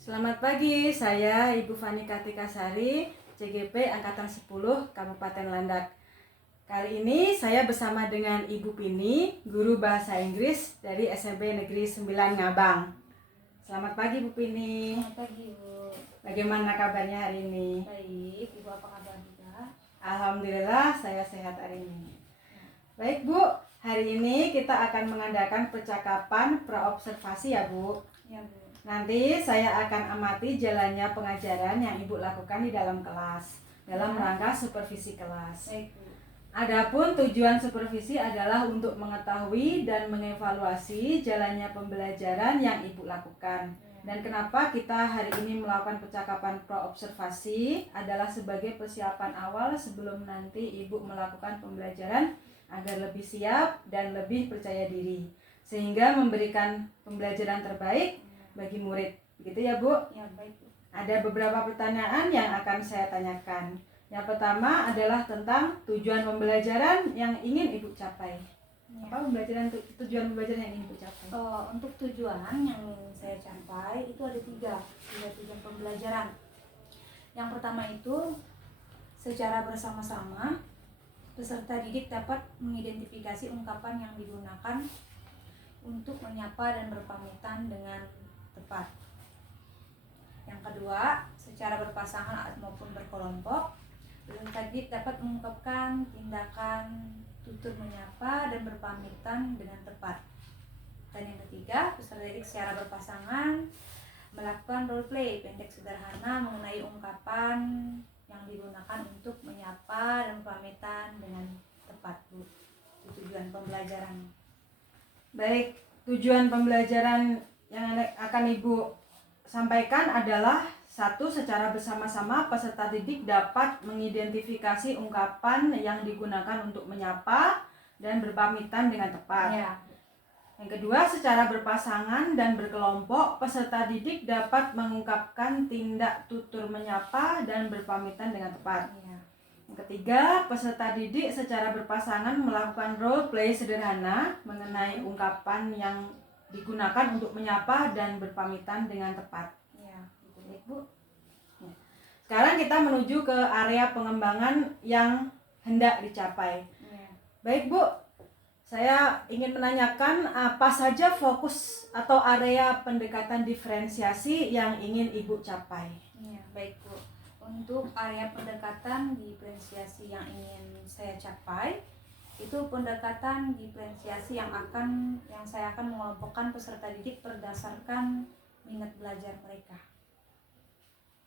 Selamat pagi, saya Ibu Fani Kartika Sari, CGP Angkatan 10 Kabupaten Landak. Kali ini saya bersama dengan Ibu Pini, guru bahasa Inggris dari SMP Negeri 9 Ngabang. Selamat pagi Bu Pini. Selamat pagi Bu. Bagaimana kabarnya hari ini? Baik, Ibu apa kabar juga? Alhamdulillah saya sehat hari ini. Baik Bu, hari ini kita akan mengadakan percakapan praobservasi ya Bu. Ya Bu. Nanti saya akan amati jalannya pengajaran yang Ibu lakukan di dalam kelas dalam rangka supervisi kelas. Baik Bu. Adapun tujuan supervisi adalah untuk mengetahui dan mengevaluasi jalannya pembelajaran yang Ibu lakukan. Dan kenapa kita hari ini melakukan percakapan praobservasi adalah sebagai persiapan awal sebelum nanti Ibu melakukan pembelajaran agar lebih siap dan lebih percaya diri, sehingga memberikan pembelajaran terbaik bagi murid. Begitu ya Bu? Ya baik Bu. Ada beberapa pertanyaan yang akan saya tanyakan. Yang pertama adalah tentang tujuan pembelajaran yang ingin Ibu capai. Ya. Apa tujuan pembelajaran yang ingin Ibu capai? Untuk tujuan yang ingin saya capai itu ada tiga tujuan pembelajaran. Yang pertama itu secara bersama-sama peserta didik dapat mengidentifikasi ungkapan yang digunakan untuk menyapa dan berpamitan dengan tepat. Yang kedua, secara berpasangan maupun berkelompok, peserta didik dapat mengungkapkan tindakan tutur menyapa dan berpamitan dengan tepat. Dan yang ketiga, peserta didik secara berpasangan melakukan role play pendek sederhana mengenai ungkapan yang digunakan untuk menyapa dan berpamitan dengan tepat. Bu, itu tujuan pembelajaran. Baik, tujuan pembelajaran yang akan Ibu sampaikan adalah satu, secara bersama-sama peserta didik dapat mengidentifikasi ungkapan yang digunakan untuk menyapa dan berpamitan dengan tepat. Ya. Yang kedua, secara berpasangan dan berkelompok peserta didik dapat mengungkapkan tindak tutur menyapa dan berpamitan dengan tepat. Ya. Yang ketiga, peserta didik secara berpasangan melakukan role play sederhana mengenai ungkapan yang digunakan untuk menyapa dan berpamitan dengan tepat. Ya. Baik Bu. Sekarang kita menuju ke area pengembangan yang hendak dicapai. Ya. Baik Bu, saya ingin menanyakan apa saja fokus atau area pendekatan diferensiasi yang ingin Ibu capai. Ya, baik Bu. Untuk area pendekatan diferensiasi yang ingin saya capai, itu pendekatan diferensiasi yang saya akan mengelompokkan peserta didik berdasarkan minat belajar mereka.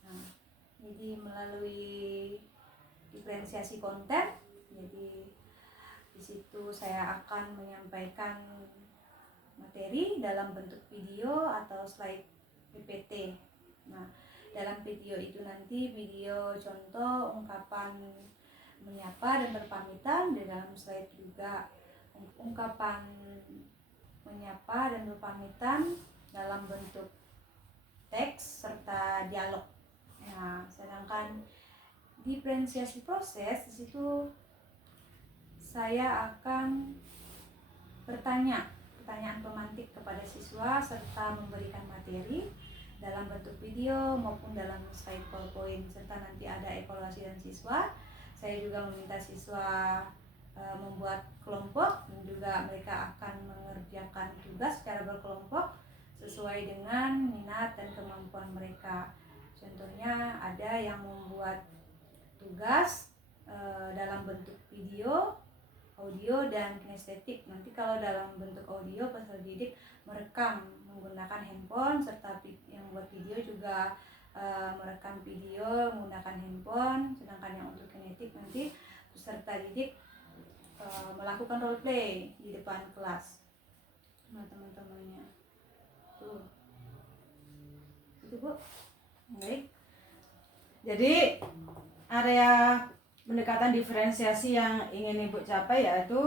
Nah, jadi melalui diferensiasi konten, jadi di situ saya akan menyampaikan materi dalam bentuk video atau slide PPT. Nah, dalam video itu nanti video contoh ungkapan menyapa dan berpamitan, di dalam slide juga ungkapan menyapa dan berpamitan dalam bentuk teks serta dialog. Nah, sedangkan diferensiasi proses di situ saya akan pertanyaan pemantik kepada siswa serta memberikan materi dalam bentuk video maupun dalam slide PowerPoint, serta nanti ada evaluasi dan siswa. Saya juga meminta siswa membuat kelompok dan juga mereka akan mengerjakan tugas secara berkelompok sesuai dengan minat dan kemampuan mereka. Contohnya ada yang membuat tugas dalam bentuk video, audio dan kinestetik. Nanti kalau dalam bentuk audio peserta didik merekam menggunakan handphone, serta yang buat video juga merekam video menggunakan handphone. Sedangkan yang untuk kinetik nanti peserta didik melakukan role play di depan kelas sama teman-temannya. Tuh. Itu Bu. Baik. Jadi area pendekatan diferensiasi yang ingin Ibu capai yaitu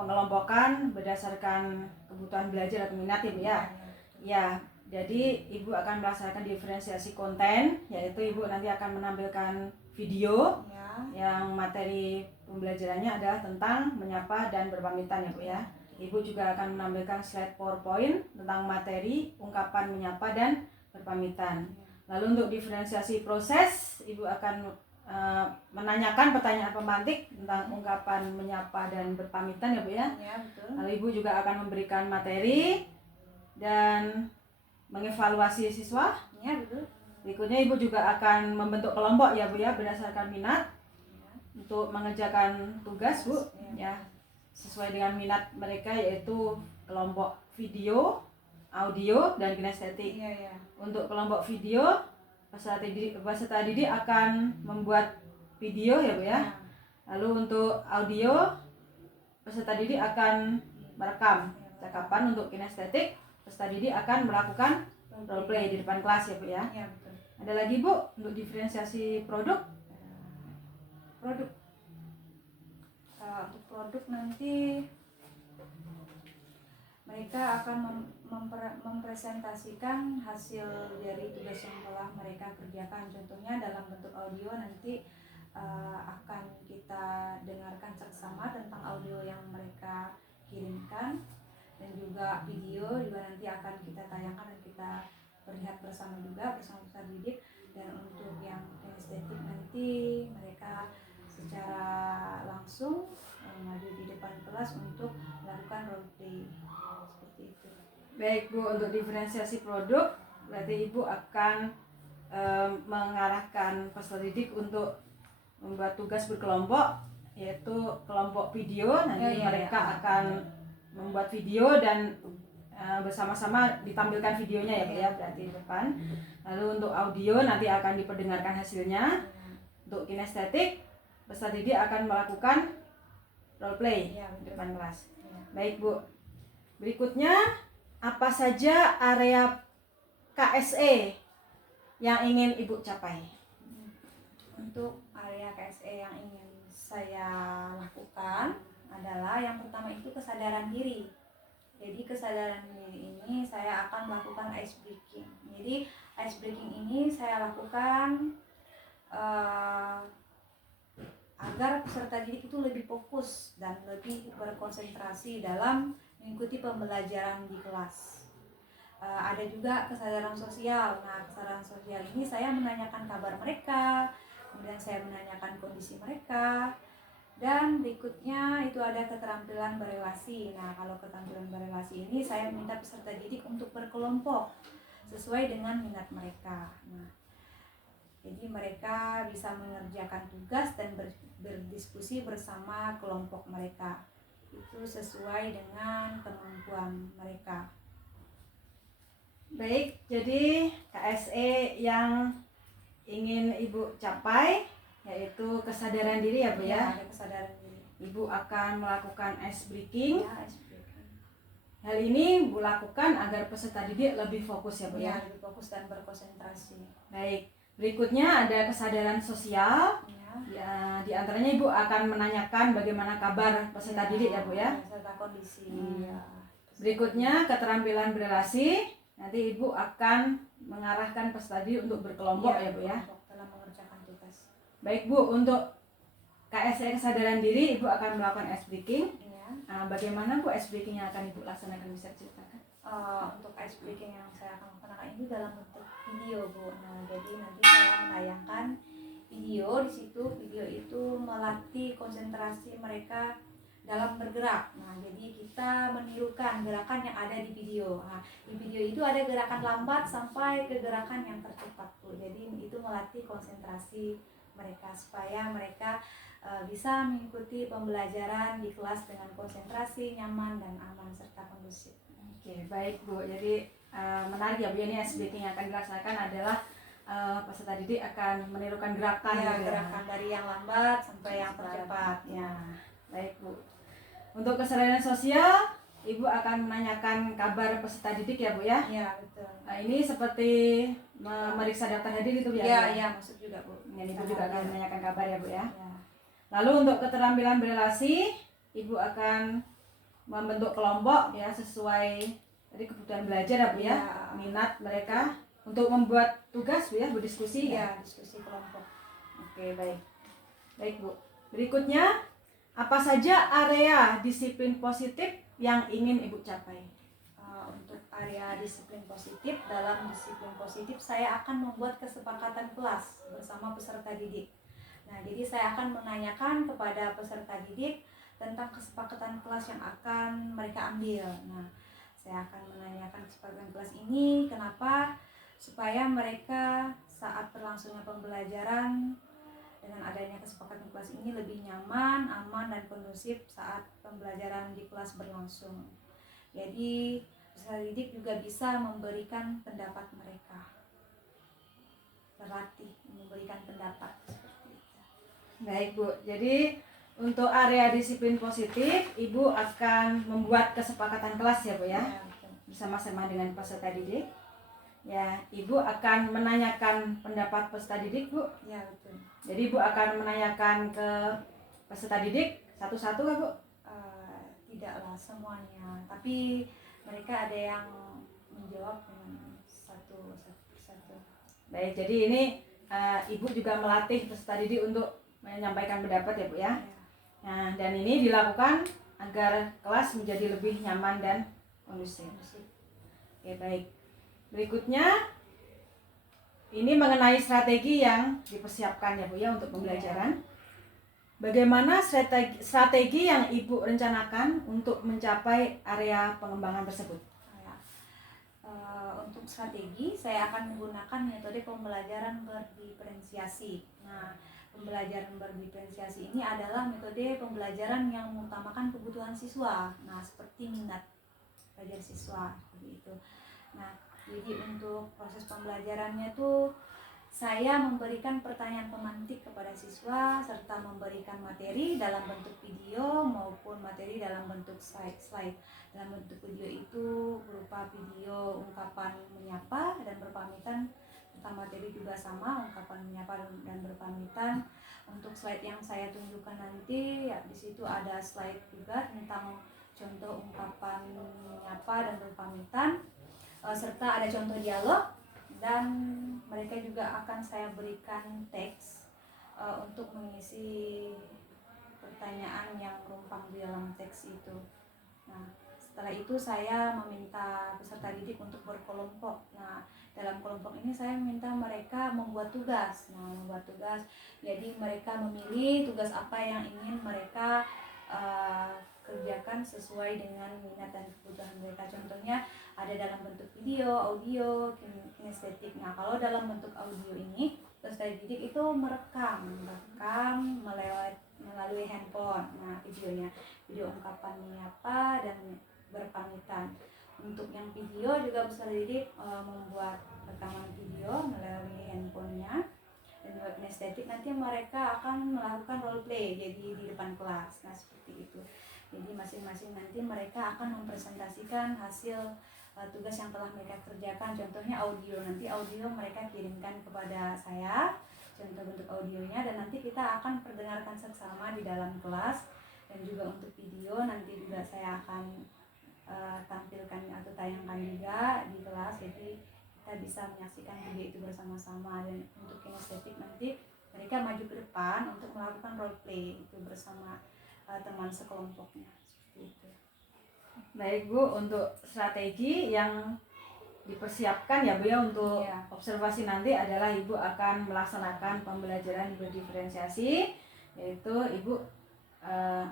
pengelompokan berdasarkan kebutuhan belajar atau minat ya Bu ya. Ya, jadi Ibu akan melaksanakan diferensiasi konten, yaitu Ibu nanti akan menampilkan video yang materi pembelajarannya adalah tentang menyapa dan berpamitan ya Bu ya. Ibu juga akan menampilkan slide PowerPoint tentang materi ungkapan menyapa dan berpamitan. Lalu untuk diferensiasi proses, Ibu akan menanyakan pertanyaan pemantik tentang ungkapan menyapa dan berpamitan ya Bu ya. Ya, betul. Lalu Ibu juga akan memberikan materi dan mengevaluasi siswa. Ya, betul. Berikutnya Ibu juga akan membentuk kelompok ya Bu ya, berdasarkan minat untuk mengerjakan tugas Bu ya, sesuai dengan minat mereka, yaitu kelompok video, audio, dan kinestetik. Iya. Untuk kelompok video, peserta didik akan membuat video ya Bu ya. Lalu untuk audio, peserta didik akan merekam cakapan. Untuk kinestetik, peserta didik akan melakukan role play di depan kelas ya Bu ya. Iya, betul. Ada lagi Bu untuk diferensiasi produk? Produk. Untuk produk nanti mereka akan mempresentasikan hasil dari tugas yang telah mereka kerjakan. Contohnya dalam bentuk audio nanti akan kita dengarkan seksama tentang audio yang mereka kirimkan, dan juga video juga nanti akan kita tayangkan dan kita lihat bersama juga bersama peserta didik. Dan untuk yang kinestetik nanti mereka secara langsung maju di depan kelas untuk melakukan role play seperti itu. Baik Bu, untuk diferensiasi produk berarti Ibu akan mengarahkan peserta didik untuk membuat tugas berkelompok, yaitu kelompok video. Nanti mereka akan membuat video dan bersama-sama ditampilkan videonya ya Bu ya, berarti di depan. Lalu untuk audio nanti akan diperdengarkan hasilnya. Untuk kinestetik, peserta didik akan melakukan role play di depan kelas. Baik Bu, berikutnya apa saja area KSE yang ingin Ibu capai? Untuk area KSE yang ingin saya lakukan adalah yang pertama itu kesadaran diri. Jadi kesadaran diri ini saya akan melakukan ice breaking. Jadi ice breaking ini saya lakukan agar peserta didik itu lebih fokus dan lebih berkonsentrasi dalam mengikuti pembelajaran di kelas. Ada juga kesadaran sosial. Nah, kesadaran sosial ini saya menanyakan kabar mereka, kemudian saya menanyakan kondisi mereka, dan berikutnya itu ada keterampilan berelasi. Nah, kalau keterampilan berelasi ini saya minta peserta didik untuk berkelompok sesuai dengan minat mereka. Nah, jadi mereka bisa mengerjakan tugas dan berdiskusi bersama kelompok mereka. Itu sesuai dengan kemampuan mereka. Baik, jadi KSE yang ingin Ibu capai yaitu kesadaran diri ya Bu ya. Ada kesadaran diri. Ibu akan melakukan ice breaking. Ya, ice breaking. Hal ini Bu lakukan agar peserta didik lebih fokus ya Bu ya. Lebih fokus dan berkonsentrasi. Baik, berikutnya ada kesadaran sosial. Ya, di antaranya Ibu akan menanyakan bagaimana kabar peserta didik ya Bu ya. Serta kondisi. Berikutnya keterampilan berelasi. Nanti Ibu akan mengarahkan peserta didik untuk berkelompok ya Bu ya. Dalam mengerjakan tugas. Baik Bu, untuk KSE kesadaran diri Ibu akan melakukan ice breaking. Bagaimana Bu ice breaking yang akan Ibu laksanakan, bisa ceritakan? Untuk ice breaking yang saya akan lakukan ini dalam bentuk video Bu. Nah, jadi nanti saya menayangkan video di situ. Video itu melatih konsentrasi mereka dalam bergerak. Nah, jadi kita menirukan gerakan yang ada di video. Nah, di video itu ada gerakan lambat sampai ke gerakan yang tercepat Bu. Jadi itu melatih konsentrasi mereka supaya mereka bisa mengikuti pembelajaran di kelas dengan konsentrasi, nyaman dan aman serta kondusif. Oke, baik Bu. Jadi menarik ya Bu, ini ice breaking yang akan dilaksanakan adalah peserta didik akan menirukan gerakan gerakan dari yang lambat sampai yang tercepat. Ya, baik Bu. Untuk kesadaran sosial, Ibu akan menanyakan kabar peserta didik ya Bu ya. Iya, betul. Nah, ini seperti memeriksa daftar hadir itu ya. Iya, maksud juga Bu. Yang Ibu juga akan menanyakan kabar ya Bu ya. Lalu untuk keterampilan berelasi, Ibu akan membentuk kelompok ya sesuai dari kebutuhan belajar ya Bu ya, minat mereka untuk membuat tugas Bu ya, berdiskusi ya. Diskusi kelompok. Oke, baik. Baik Bu. Berikutnya, apa saja area disiplin positif yang ingin Ibu capai? Untuk area disiplin positif, dalam disiplin positif saya akan membuat kesepakatan kelas bersama peserta didik. Nah, jadi saya akan menanyakan kepada peserta didik tentang kesepakatan kelas yang akan mereka ambil. Nah, saya akan menanyakan kesepakatan kelas ini kenapa, supaya mereka saat berlangsungnya pembelajaran dengan adanya kesepakatan kelas ini lebih nyaman, aman, dan kondusif saat pembelajaran di kelas berlangsung. Jadi peserta didik juga bisa memberikan pendapat mereka, terlatih memberikan pendapat seperti itu. Baik Bu, jadi untuk area disiplin positif Ibu akan membuat kesepakatan kelas ya Bu ya, Betul. bersama-sama dengan peserta didik. Ya, Ibu akan menanyakan pendapat peserta didik Bu. Ya, betul. Jadi Ibu akan menanyakan ke peserta didik satu-satu kan Bu? Tidaklah semuanya, tapi mereka ada yang menjawab dengan satu. Baik, jadi ini Ibu juga melatih peserta didik untuk menyampaikan pendapat ya Bu ya. Nah, dan ini dilakukan agar kelas menjadi lebih nyaman dan kondusif. Oke, baik. Berikutnya ini mengenai strategi yang dipersiapkan ya Bu ya untuk pembelajaran. Bagaimana strategi yang Ibu rencanakan untuk mencapai area pengembangan tersebut? Untuk strategi saya akan menggunakan metode pembelajaran berdiferensiasi. Nah, pembelajaran berdiferensiasi ini adalah metode pembelajaran yang mengutamakan kebutuhan siswa. Nah, seperti minat belajar siswa seperti itu. Nah, jadi untuk proses pembelajarannya tuh saya memberikan pertanyaan pemantik kepada siswa serta memberikan materi dalam bentuk video maupun materi dalam bentuk slide. Dalam bentuk video itu berupa video ungkapan menyapa dan berpamitan, tentang materi juga sama, ungkapan menyapa dan berpamitan. Untuk slide yang saya tunjukkan nanti ya, di situ ada slide juga tentang contoh ungkapan menyapa dan berpamitan, serta ada contoh dialog, dan mereka juga akan saya berikan teks untuk mengisi pertanyaan yang rumpang di dalam teks itu. Nah, setelah itu saya meminta peserta didik untuk berkelompok. Nah, dalam kelompok ini saya meminta mereka membuat tugas. Nah, membuat tugas, jadi mereka memilih tugas apa yang ingin mereka kerjakan sesuai dengan minat dan kebutuhan mereka. Contohnya ada dalam bentuk video, audio, kinestetik. Nah, kalau dalam bentuk audio ini peserta didik itu merekam melalui handphone. Nah, video ungkapan menyapa dan berpamitan. Untuk yang video juga peserta didik membuat rekaman video melalui handphonenya. Dan buat kinestetik nanti mereka akan melakukan role play jadi di depan kelas. Nah, seperti itu. Jadi masing-masing nanti mereka akan mempresentasikan hasil tugas yang telah mereka kerjakan. Contohnya audio, nanti audio mereka kirimkan kepada saya, contoh bentuk audionya, dan nanti kita akan perdengarkan seksama di dalam kelas. Dan juga untuk video nanti juga saya akan tampilkan atau tayangkan juga di kelas, jadi kita bisa menyaksikan video itu bersama-sama. Dan untuk kinestetik nanti mereka maju ke depan untuk melakukan role play itu bersama teman sekelompoknya, seperti itu. Baik Bu, untuk strategi yang dipersiapkan ya Bu ya untuk observasi nanti adalah Ibu akan melaksanakan pembelajaran berdiferensiasi, yaitu Ibu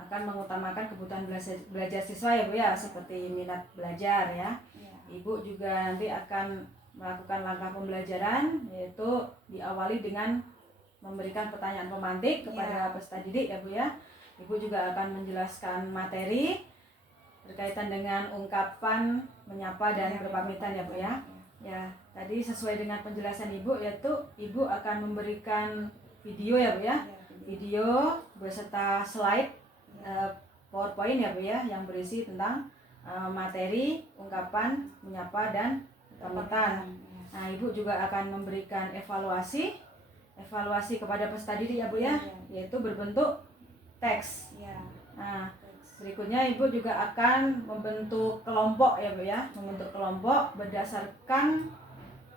akan mengutamakan kebutuhan belajar siswa ya Bu ya, seperti minat belajar ya. Ibu juga nanti akan melakukan langkah pembelajaran, yaitu diawali dengan memberikan pertanyaan pemantik kepada peserta didik ya Bu ya. Ibu juga akan menjelaskan materi berkaitan dengan ungkapan menyapa dan berpamitan ya Bu ya. Ya, tadi sesuai dengan penjelasan Ibu, yaitu Ibu akan memberikan video ya Bu ya. Video beserta slide PowerPoint ya Bu ya, yang berisi tentang materi ungkapan menyapa dan pamitan. Nah, Ibu juga akan memberikan evaluasi kepada peserta didik ya Bu ya, yaitu berbentuk teks. Nah, berikutnya Ibu juga akan membentuk kelompok ya Bu ya, membentuk kelompok berdasarkan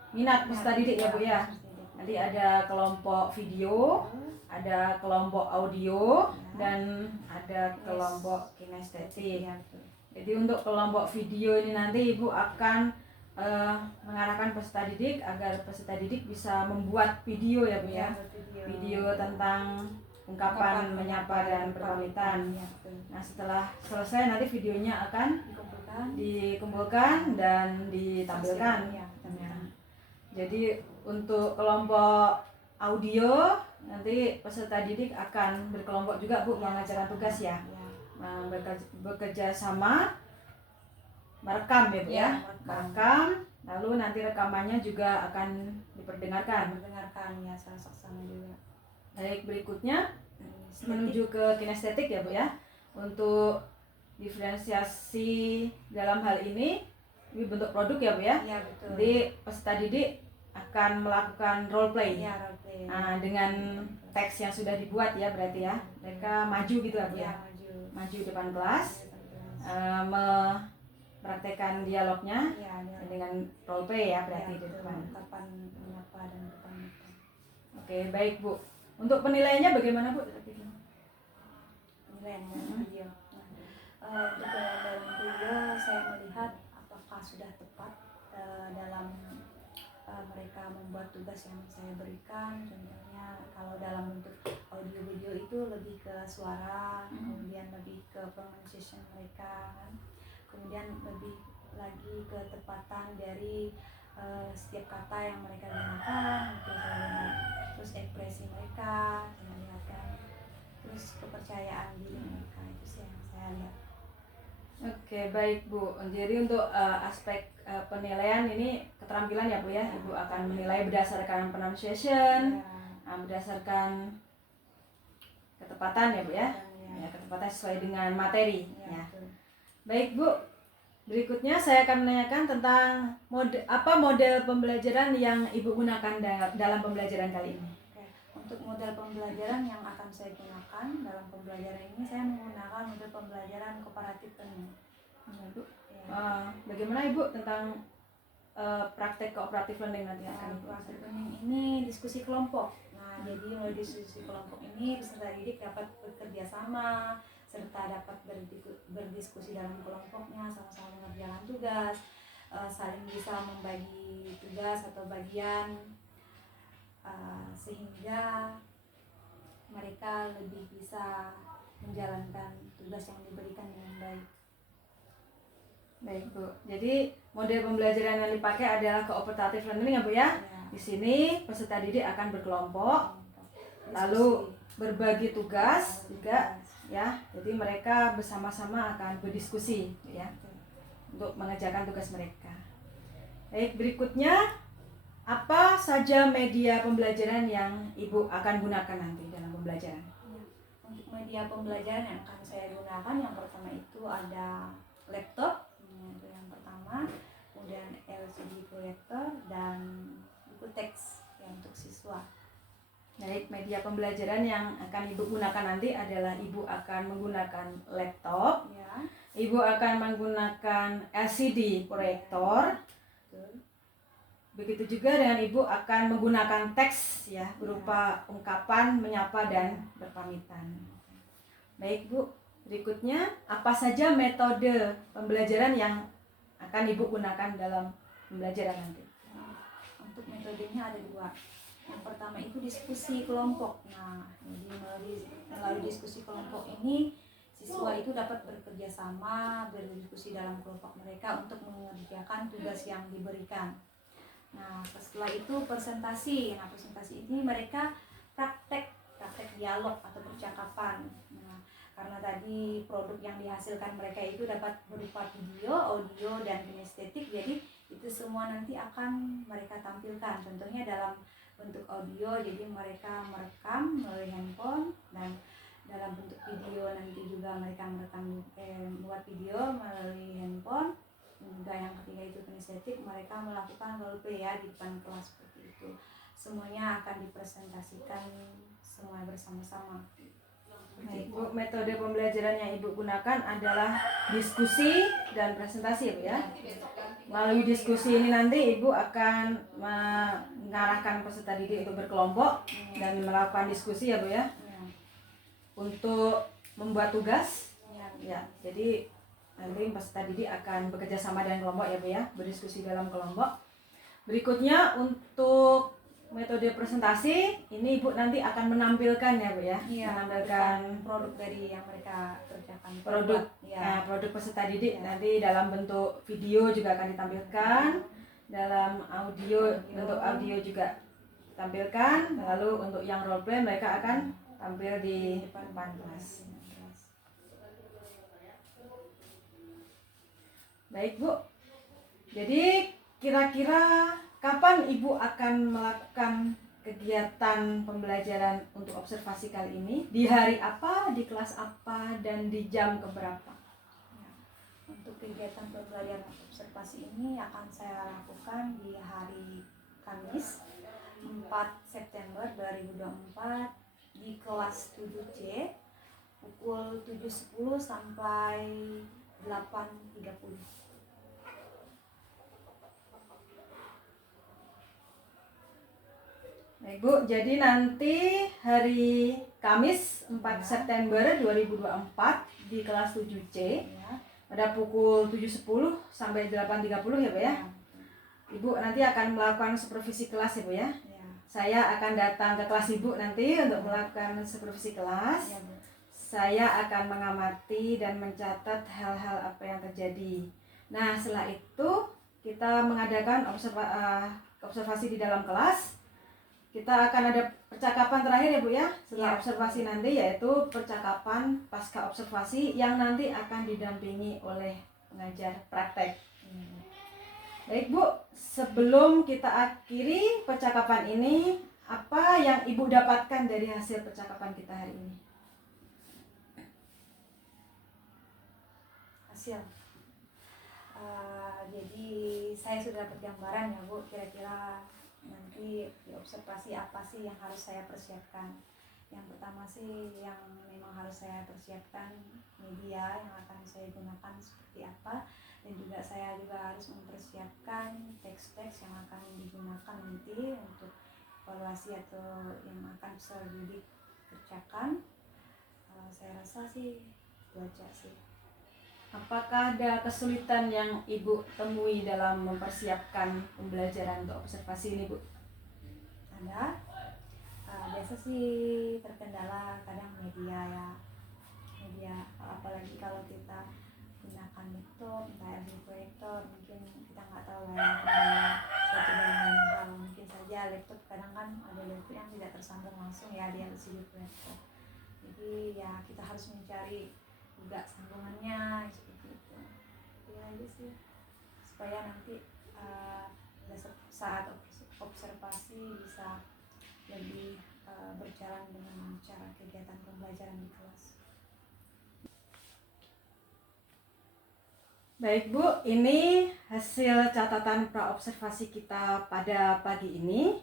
minat peserta didik ya Bu ya. Nanti ada kelompok video, ada kelompok audio, dan ada kelompok kinestetik. Jadi untuk kelompok video ini nanti Ibu akan mengarahkan peserta didik agar peserta didik bisa membuat video ya Bu ya. Video tentang ungkapan menyapa dan berpamitan. Ya, betul. Nah setelah selesai nanti videonya akan dikumpulkan dan ditampilkan. Ya, Nah, jadi untuk kelompok audio nanti peserta didik akan berkelompok juga Bu mengerjakan tugas ya. Nah, bekerja sama merekam ya Bu ya. Merekam, lalu nanti rekamannya juga akan diperdengarkan. Ya, salah saksama juga. Baik, berikutnya menuju ke kinestetik ya Bu ya. Untuk diferensiasi dalam hal ini bentuk produk ya Bu ya. Ya, betul. Jadi peserta didik akan melakukan role play. Ya, role play. Nah, dengan teks yang sudah dibuat ya berarti ya. Mereka maju gitu ya Bu ya. Maju depan kelas, mempraktekkan dialognya dengan role play ya berarti di depan. Kapan menyapa dan berpamitan. Oke, baik Bu. Untuk penilaiannya bagaimana Bu? Penilaian dalam video. Untuk dalam video saya melihat apakah sudah tepat dalam mereka membuat tugas yang saya berikan. Contohnya kalau dalam bentuk audio video itu lebih ke suara, kemudian lebih ke pronunciation mereka, kan? Kemudian lebih lagi ketepatan dari setiap kata yang mereka gunakan, gitu, terus ekspresi mereka saya lihat kan, terus kepercayaan diri mereka, itu sih yang saya lihat. Oke, baik Bu. Jadi untuk aspek penilaian ini keterampilan ya Bu ya. Ibu akan menilai berdasarkan pronunciation, berdasarkan ketepatan ya Bu ya. Ya, ketepatan sesuai dengan materi ya. Baik Bu. Berikutnya saya akan menanyakan tentang model pembelajaran yang Ibu gunakan dalam pembelajaran kali ini. Untuk model pembelajaran yang akan saya gunakan dalam pembelajaran ini, saya menggunakan model pembelajaran kooperatif learning. Bagaimana Ibu tentang praktek kooperatif learning nanti akan kooperatif learning ini diskusi kelompok. Nah, jadi melalui diskusi kelompok ini peserta didik dapat bekerja sama serta dapat berdiskusi dalam kelompoknya, sama-sama mengerjakan tugas, saling bisa membagi tugas atau bagian, sehingga mereka lebih bisa menjalankan tugas yang diberikan dengan baik. Baik Bu, jadi model pembelajaran yang dipakai adalah cooperative learning ya Bu ya. Di sini peserta didik akan berkelompok, lalu berbagi tugas juga ya. Jadi mereka bersama-sama akan berdiskusi ya untuk mengerjakan tugas mereka. Baik, berikutnya apa saja media pembelajaran yang Ibu akan gunakan nanti dalam pembelajaran? Untuk media pembelajaran yang akan saya gunakan, yang pertama itu ada laptop, itu yang pertama, kemudian LCD proyektor dan buku teks yang untuk siswa. Baik, media pembelajaran yang akan Ibu gunakan nanti adalah Ibu akan menggunakan laptop, Ya. Ibu akan menggunakan LCD proyektor. Begitu juga dengan Ibu akan menggunakan teks ya berupa ungkapan menyapa dan berpamitan. Baik Bu, berikutnya apa saja metode pembelajaran yang akan Ibu gunakan dalam pembelajaran nanti? Untuk metodenya ada dua. Yang pertama itu diskusi kelompok. Nah, jadi melalui diskusi kelompok ini siswa itu dapat bekerja sama, berdiskusi dalam kelompok mereka untuk mengerjakan tugas yang diberikan. Nah, setelah itu presentasi. Nah, presentasi ini mereka praktek dialog atau percakapan. Nah, karena tadi produk yang dihasilkan mereka itu dapat berupa video, audio, dan kinestetik, jadi itu semua nanti akan mereka tampilkan. Contohnya dalam bentuk audio, jadi mereka merekam melalui handphone, dan dalam bentuk video nanti juga mereka membuat video melalui handphone. Juga yang ketiga itu kinestetik, mereka melakukan role play ya di depan kelas seperti itu. Semuanya akan dipresentasikan semua bersama-sama. Baik, Bu, metode pembelajaran yang Ibu gunakan adalah diskusi dan presentasi Bu ya. Melalui diskusi ini nanti Ibu akan mengarahkan peserta didik untuk berkelompok dan melakukan diskusi ya Bu ya. Untuk membuat tugas. Ya, jadi Nanti peserta didik akan bekerja sama dengan kelompok ya Bu ya, berdiskusi dalam kelompok. Berikutnya untuk metode presentasi, ini Ibu nanti akan menampilkan ya Bu ya, menampilkan produk dari yang mereka kerjakan. Produk ya. produk peserta didik nanti dalam bentuk video juga akan ditampilkan, dalam bentuk audio juga tampilkan, lalu untuk yang role play mereka akan tampil di depan kelas. Baik Bu, jadi kira-kira kapan Ibu akan melakukan kegiatan pembelajaran untuk observasi kali ini? Di hari apa, di kelas apa, dan di jam keberapa? Untuk kegiatan pembelajaran observasi ini akan saya lakukan di hari Kamis 4 September 2024 di kelas 7C pukul 7.10 sampai 8.30. Baik Bu, jadi nanti hari Kamis 4 September 2024 di kelas 7C pada pukul 7.10 sampai 8.30 ya Bu ya. Ibu nanti akan melakukan supervisi kelas ya Bu ya. Saya akan datang ke kelas Ibu nanti untuk melakukan supervisi kelas. Saya akan mengamati dan mencatat hal-hal apa yang terjadi. Nah, setelah itu kita mengadakan observasi di dalam kelas. Kita akan ada percakapan terakhir ya Bu ya, setelah observasi nanti, yaitu percakapan pasca observasi yang nanti akan didampingi oleh pengajar praktek. Baik Bu, sebelum kita akhiri percakapan ini, apa yang Ibu dapatkan dari hasil percakapan kita hari ini? Hasil. Jadi saya sudah dapat gambaran ya Bu, kira-kira nanti di observasi apa sih yang harus saya persiapkan. Yang pertama sih yang memang harus saya persiapkan media yang akan saya gunakan seperti apa, dan juga saya juga harus mempersiapkan teks-teks yang akan digunakan nanti untuk evaluasi atau yang akan peserta didik kerjakan. Saya rasa sih itu aja sih. Apakah ada kesulitan yang Ibu temui dalam mempersiapkan pembelajaran untuk observasi ini Bu? Ada. Biasa sih terkendala kadang media, apalagi kalau kita gunakan laptop, entah LG proyektor, mungkin kita nggak tahu lah satu dan lain hal. Mungkin saja laptop kadang kan ada laptop yang tidak tersambung langsung ya di LCD proyektor. Jadi ya kita harus mencari juga sambungannya seperti itu. Itu aja sih, supaya nanti saat observasi bisa lebih berjalan dengan lancar kegiatan pembelajaran di kelas. Baik Bu, ini hasil catatan praobservasi kita pada pagi ini.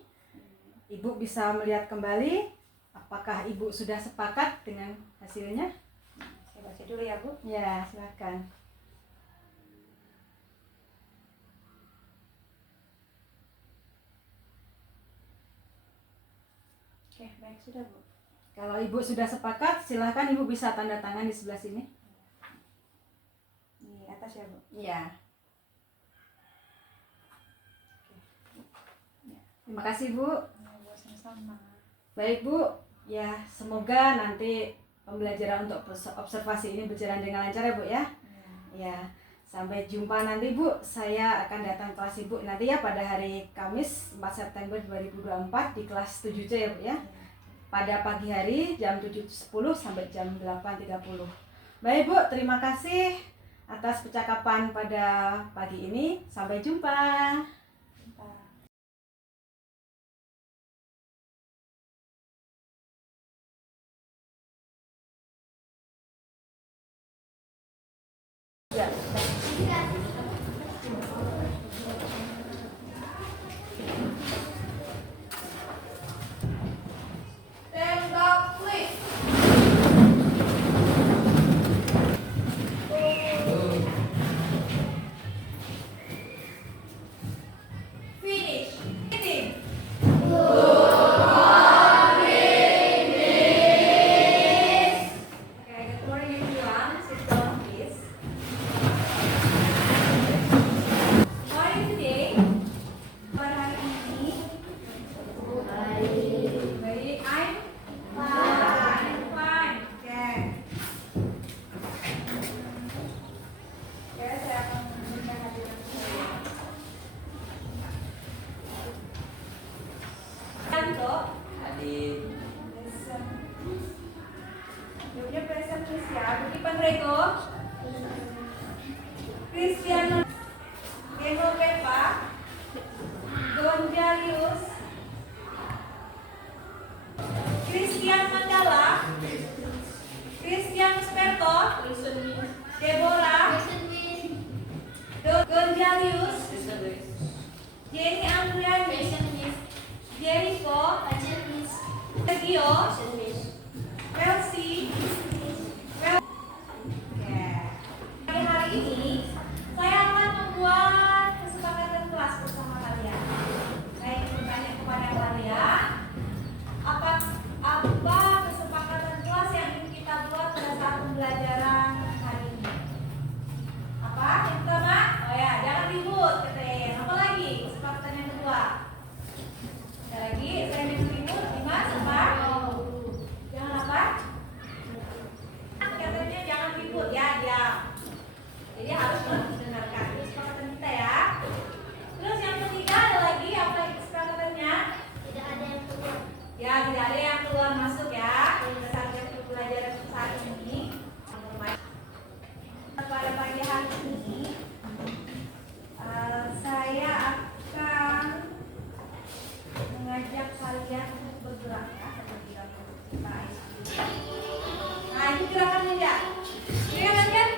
Ibu bisa melihat kembali, apakah Ibu sudah sepakat dengan hasilnya? Saya baca dulu ya Bu. Ya, silakan. Oke, baik sudah Bu. Kalau Ibu sudah sepakat, silakan Ibu bisa tanda tangan di sebelah sini. Di atas ya Bu. Iya. Terima kasih Bu. Sama-sama. Baik Bu, ya semoga nanti pembelajaran untuk observasi ini berjalan dengan lancar ya Bu ya. Ya, sampai jumpa nanti Bu. Saya akan datang kelas Ibu nanti ya pada hari Kamis 4 September 2024 di kelas 7C ya Bu ya. Pada pagi hari jam 7.10 sampai jam 8.30. Baik Bu, terima kasih atas percakapan pada pagi ini. Sampai jumpa. Cordialius, Jenny Andriani, Jericho, Sergio, Chelsea. Hari ini saya akan membuat kesepakatan kelas bersama kalian. Saya ingin bertanya kepada kalian, apa kesepakatan kelas yang ingin kita buat pada saat pembelajaran hari ini? Apa? Yang pertama, oh ya, jangan ribut, katanya. Apa lagi? Kesepakatan yang kedua. Ada lagi, saya ingin ribut, Dimas, apa? Jangan apa? Katanya jangan ribut, ya, diam. Jadi harus mendengarkan. Itu kesepakatan kita ya. Terus yang ketiga ada lagi, apa kesepakatannya? Tidak ada yang keluar. Ya, tidak ada yang keluar masuk ya. Berdasarkan pembelajaran saat ini. Pada pagi hari ini saya akan mengajak kalian untuk bergerak ya, seperti dalam kita SD. Nah, itu gerakannya ya. Iya kan kan?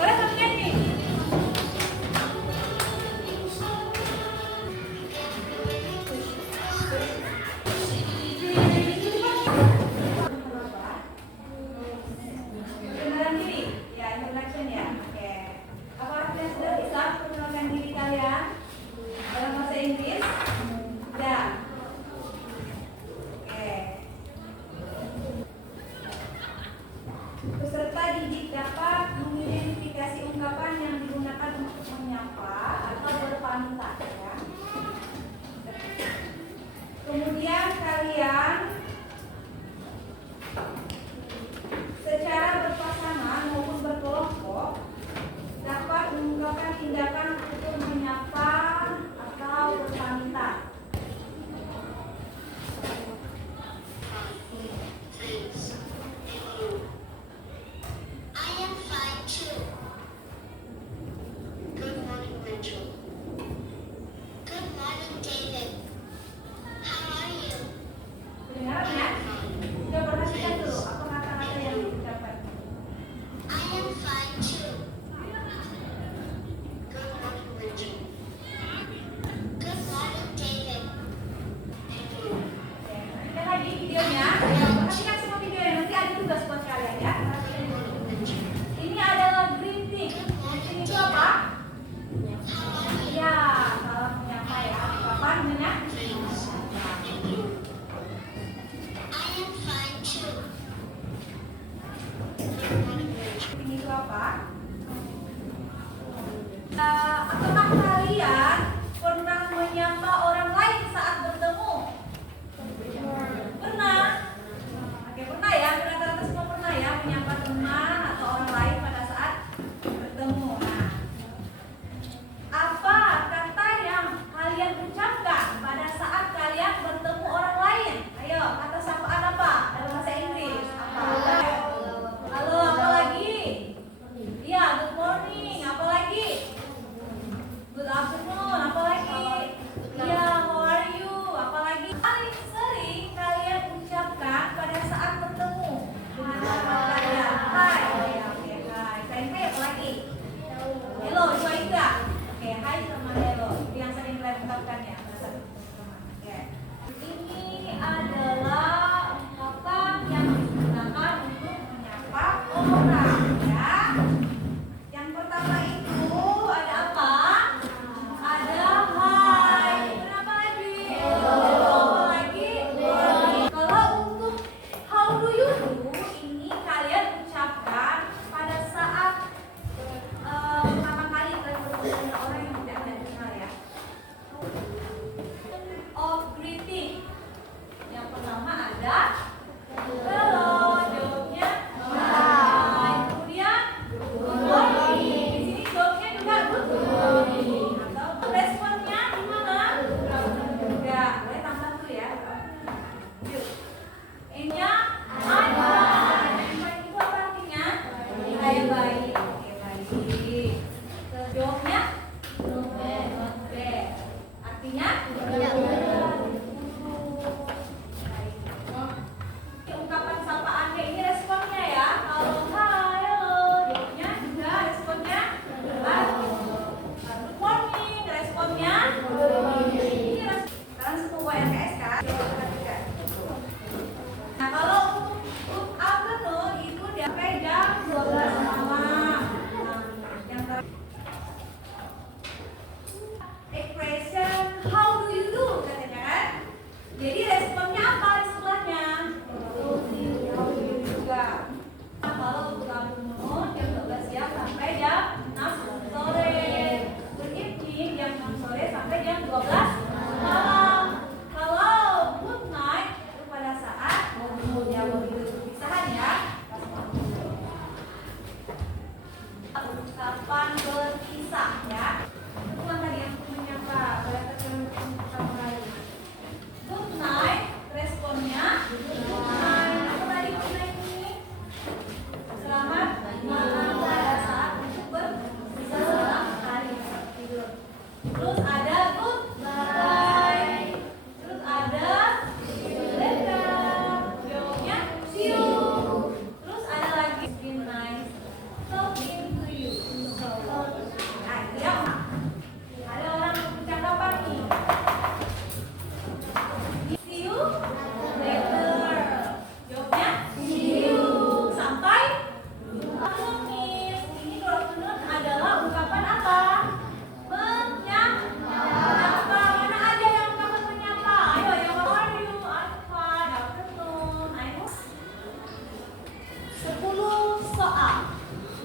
Boleh kalian nih. Perkenalan diri, ya introduction ya. Oke. Apakah kalian sudah bisa perkenalkan diri kalian dalam bahasa Inggris? Ya. Oke. Peserta didik dapat mengidentifikasi ungkapan yang digunakan untuk menyapa atau berpamitan ya. Kemudian kalian secara berpasangan maupun berkelompok dapat mengungkapkan tindakan untuk menyapa atau berpamitan. I am fine too. Good morning, Rachel. Good morning, David. How are you?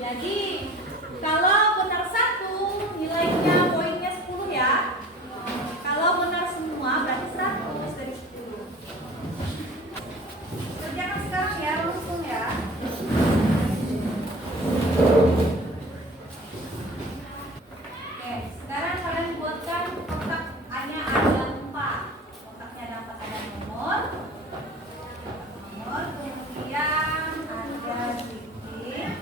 Jadi kalau benar satu nilainya poinnya 10 ya. Kalau benar semua berarti 100 dari 10. Kerjakan sekarang ya, langsung ya. Oke, sekarang kalian buatkan kotaknya ada 4. Kotaknya ada 4, ada nomor, kemudian ada titik.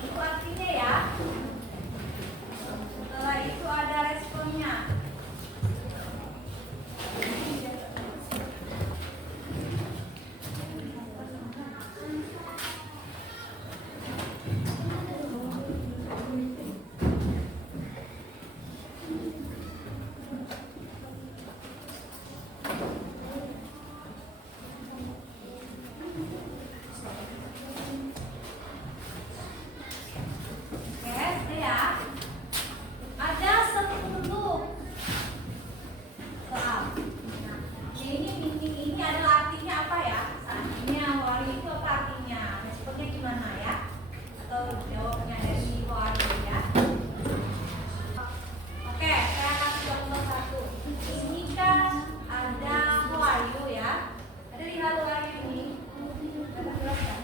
Itu artinya ya. Setelah itu ada responnya. Oke, sudah ya. Ada 10 soal. Ini adalah artinya apa ya? Artinya wali itu apa artinya? Responnya gimana ya? Atau jawabnya dari wali ya? Oke, saya kasih contoh satu. Ini kan ada wali ya. Ada lihat wali ini. Ada jelas ya?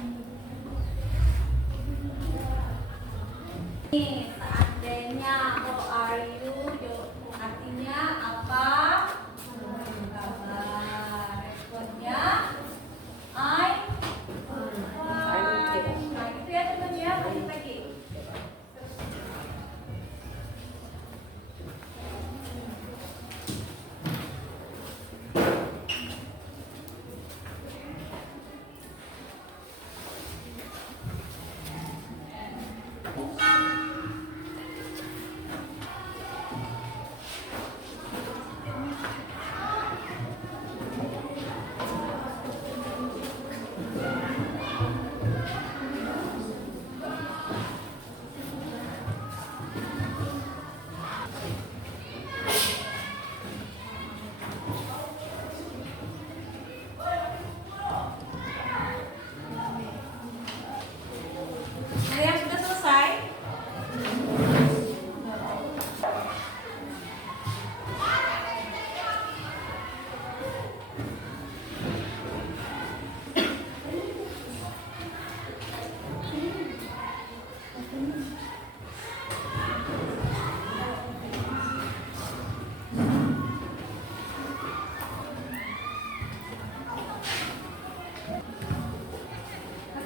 Nih, seandainya how are you, artinya apa? Kabar. Responnya I'm fine. Nah, gitu ya teman ya, lanjut lagi. Ada yang sudah selesai?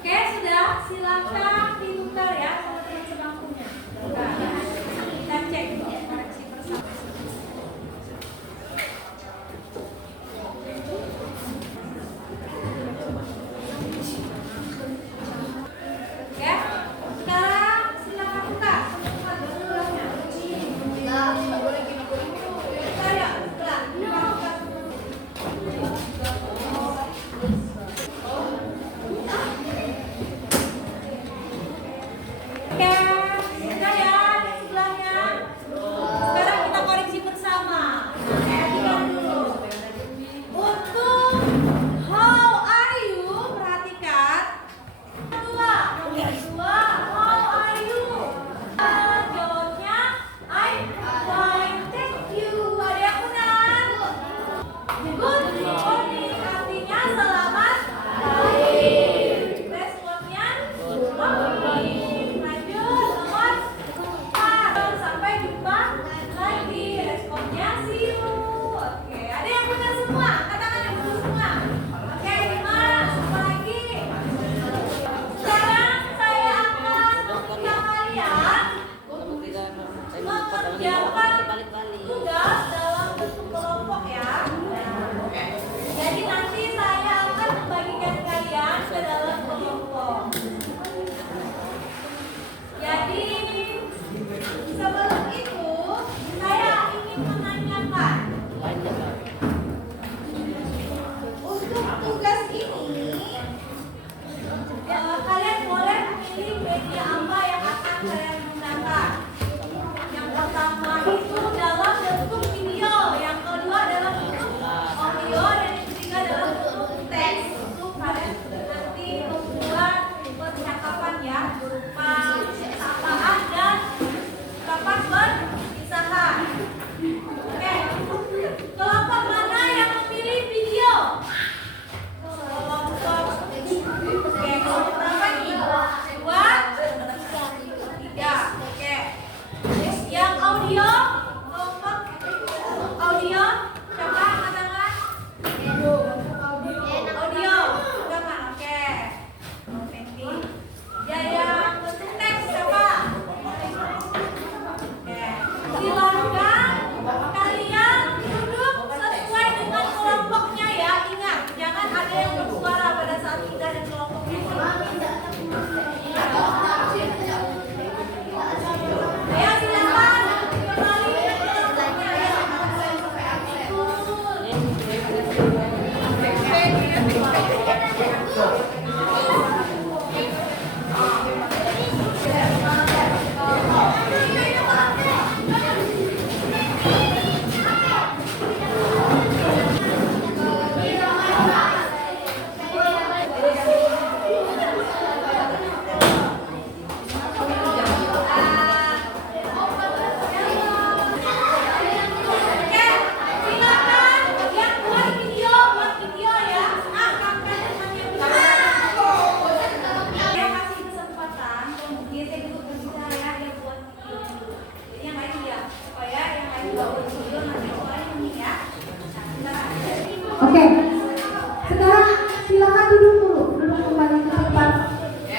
Oke, sudah. Silakan ditukar ya sama teman sebangkunya. Nah, kita cek koreksi bersama. Oke, sekarang silakan buka semua gelas-gelasnya. Buka ya, gelas. Oke, sudah ya di sebelahnya. Sekarang kita koreksi bersama. Perhatikan dulu. Untuk how are you, perhatikan. Kedua, how are you? Jawabnya I'm fine, thank you. Ada yang benar? Good morning, artinya selamat pagi. Responnya baik. Lanjut nomor 4. Sampai jumpa lagi. Responnya see you. Oke, ada yang benar semua? Katakan yang benar semua. Oke, 5. Apa lagi? Sekarang saya akan meminta kalian mengerjakan tugas dalam bentuk kelompok ya. Jadi nanti saya akan membagikan kalian ke dalam kelompok. Jadi sebelum itu saya ingin menanyakan untuk tugas ini kalian boleh memilih media apa yang akan kalian gunakan. Yang pertama itu dalam bentuk Oke, sekarang silakan duduk dulu, duduk kembali ke tempat.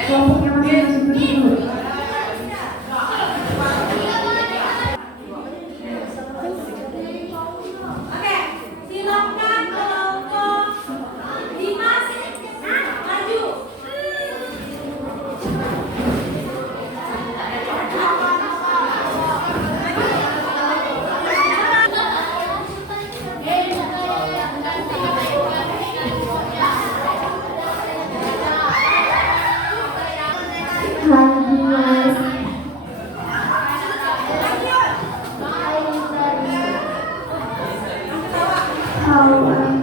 Kelompoknya masing-masing duduk dulu. Oke, silakan kelompok Dimas maju. Hai Dimas. How are you?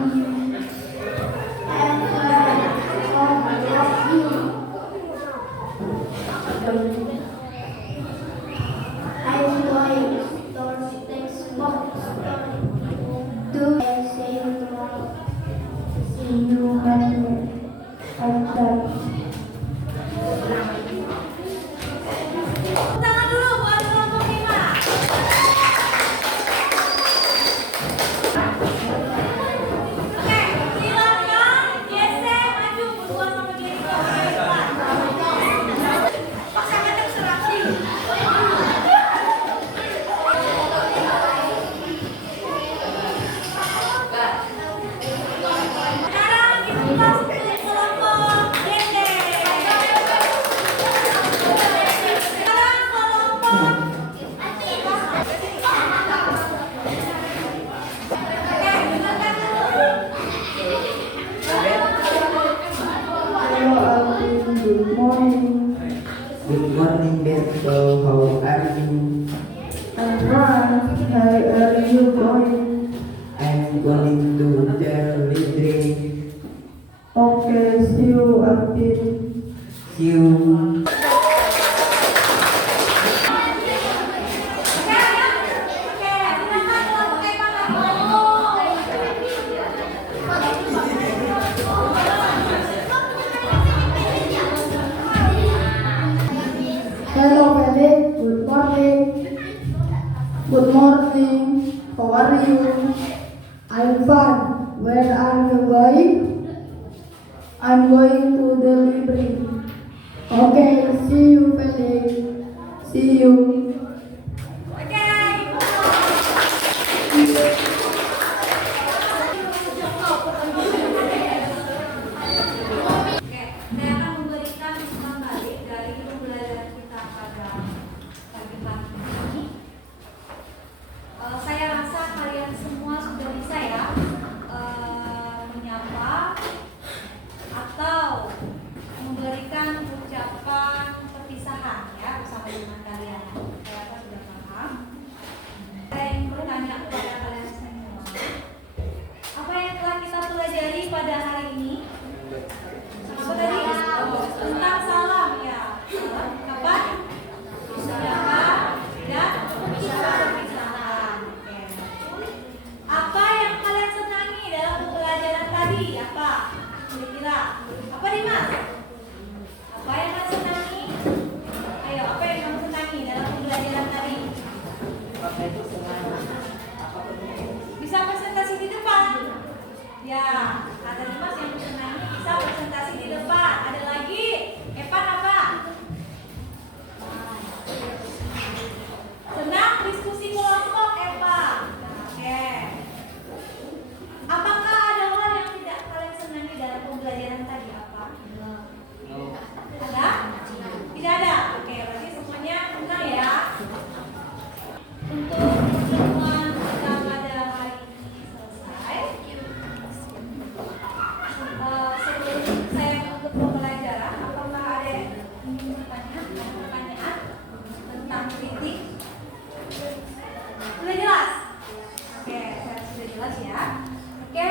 I'm going to start textbook Do and see you tomorrow. see you later. After. Tangan dulu buat kelompok Dimas. Oke, silakan Jesse maju berdua sama Diego ke depan. Paksa macam serasi. Sekarang kita untuk kelompok Jesse. Sekarang kelompok Oke, dengarkan dulu. Hello Alvin, good morning. Good morning, Beto. How are you? I'm fine. How are you going? I'm going to the library. Okay, see you Alvin. See you. Oke, silakan kelompok Evan. Hello Felix, good morning. Good morning. How are you? I'm fine. Where are you going? I'm going to the library. Okay, see you Felix. See you. Oke, saya akan memberikan kembali dari pembelajaran kita pada pagi-pagi ini. Saya rasa kalian semua sudah bisa ya menyapa atau memberikan ucapan perpisahan ya bersama dengan kalian. Saya rasa sudah paham. Saya ingin bertanya kepada kalian semua, apa yang telah kita pelajari pada hari ini? Apa tadi? Tentang salam ya. Salam kapan? Menyapa dan perpisahan. Oke. Apa yang kalian senangi dalam pembelajaran tadi? Apa? Kira-kira. Apa Dimas? Apa yang kalian senangi? Ayo, apa yang kamu senangi dalam pembelajaran tadi? Bisa presentasi di depan. Ya, ada Dimas yang senangi bisa presentasi di depan. Ada lagi? Evan apa? Senang diskusi kelompok Evan. Oke. Apakah ada hal yang tidak kalian senangi dalam pembelajaran tadi? Apa? Ada? Tidak ada. Oke, berarti semuanya senang ya. Untuk pertemuan kita pada hari ini selesai. Sebelum saya jelas ya. Oke,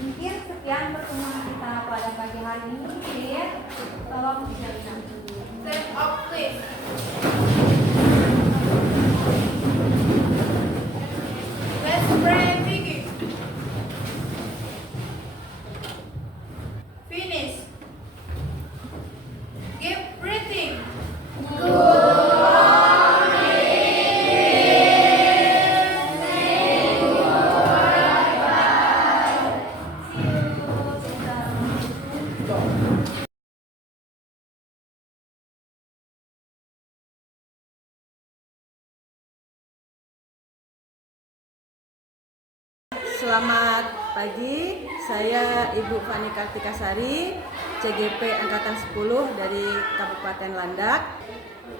mungkin sekian pertemuan kita pada pagi hari ini. Din, tolong dijalankan. Stand up, please. Let's pray and begin. Finish. Keep breathing. Selamat pagi, saya Ibu Fani Kartikasari, CGP Angkatan 10 dari Kabupaten Landak.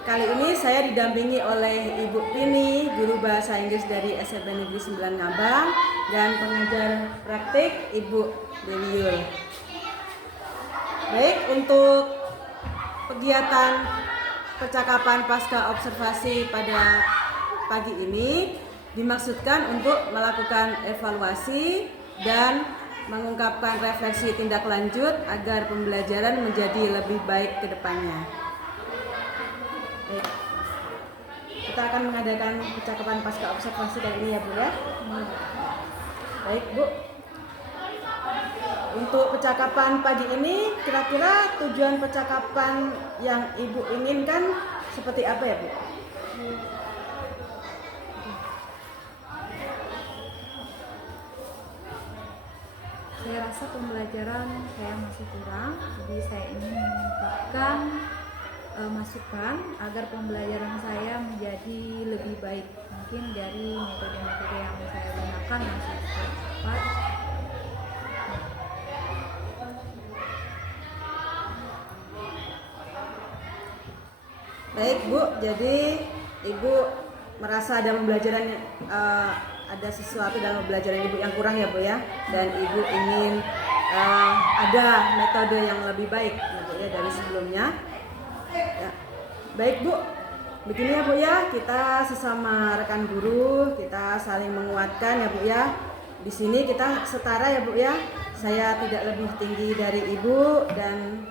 Kali ini saya didampingi oleh Ibu Tini, guru bahasa Inggris dari SMP Negeri 9 Ngabang, dan pengajar praktik Ibu Dewi Yul. Baik, untuk kegiatan percakapan pasca observasi pada pagi ini dimaksudkan untuk melakukan evaluasi dan mengungkapkan refleksi tindak lanjut agar pembelajaran menjadi lebih baik ke depannya. Baik. Kita akan mengadakan percakapan pasca observasi kali ini ya Bu ya. Baik Bu. Untuk percakapan pagi ini kira-kira tujuan percakapan yang Ibu inginkan seperti apa ya Bu? Saya rasa pembelajaran saya masih kurang, jadi saya ingin mengungkapkan masukan agar pembelajaran saya menjadi lebih baik. Mungkin dari metode-metode yang saya gunakan masih kurang tepat. Baik Bu, jadi Ibu merasa ada pembelajaran ada sesuatu dalam pembelajaran Ibu yang kurang ya Bu ya, dan Ibu ingin ada metode yang lebih baik gitu ya dari sebelumnya. Ya. Baik Bu, begini ya Bu ya, kita sesama rekan guru kita saling menguatkan ya Bu ya. Di sini kita setara ya Bu ya. Saya tidak lebih tinggi dari Ibu dan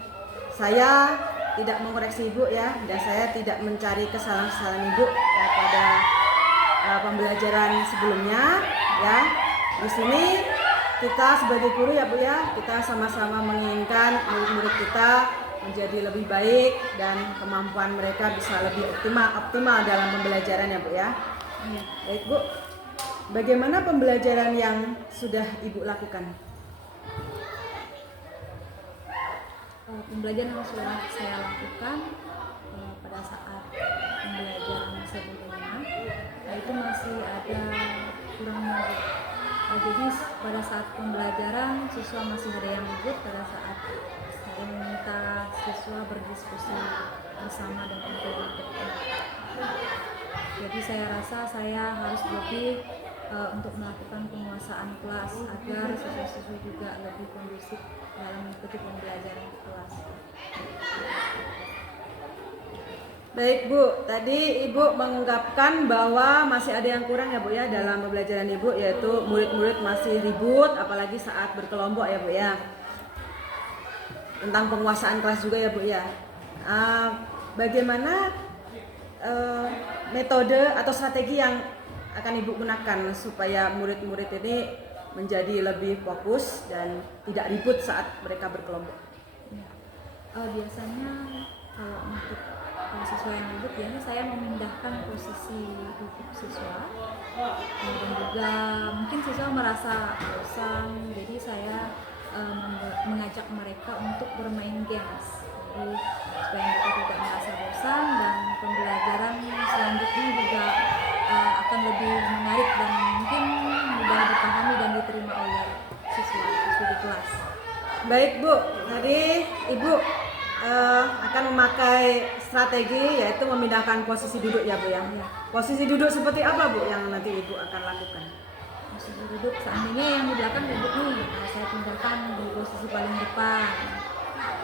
saya tidak mengoreksi Ibu ya, dan saya tidak mencari kesalahan-kesalahan Ibu pada pembelajaran sebelumnya ya. Di sini kita sebagai guru ya Bu ya, kita sama-sama menginginkan murid-murid kita menjadi lebih baik dan kemampuan mereka bisa lebih optimal dalam pembelajaran ya Bu ya. Baik Bu, bagaimana pembelajaran yang sudah Ibu lakukan? Pembelajaran yang sudah saya lakukan pada saat pembelajaran sebelumnya, itu masih ada kurangnya. Jadi pada saat pembelajaran siswa masih ada yang ribut pada saat saya meminta siswa berdiskusi bersama dengan guru. Jadi saya rasa saya harus lebih untuk melakukan penguasaan kelas agar siswa-siswa juga lebih kondusif dalam mengikuti pembelajaran di kelas. Baik Bu, tadi Ibu mengungkapkan bahwa masih ada yang kurang ya Bu ya dalam pembelajaran Ibu, yaitu murid-murid masih ribut apalagi saat berkelompok ya Bu ya. Tentang penguasaan kelas juga ya Bu ya. Bagaimana metode atau strategi yang akan Ibu gunakan supaya murid-murid ini menjadi lebih fokus dan tidak ribut saat mereka berkelompok? Biasanya kalau untuk siswa yang ribut, biasanya saya memindahkan posisi duduk siswa, dan juga mungkin siswa merasa bosan, jadi saya mengajak mereka untuk bermain games, jadi supaya mereka tidak merasa bosan dan pembelajaran selanjutnya juga akan lebih menarik dan mungkin mudah dipahami dan diterima oleh siswa di kelas. Baik Bu, tadi Ibu akan memakai strategi yaitu memindahkan posisi duduk ya Bu ya. Posisi duduk seperti apa Bu yang nanti Ibu akan lakukan? Posisi duduk, seandainya yang di belakang duduk nih, saya pindahkan di posisi paling depan,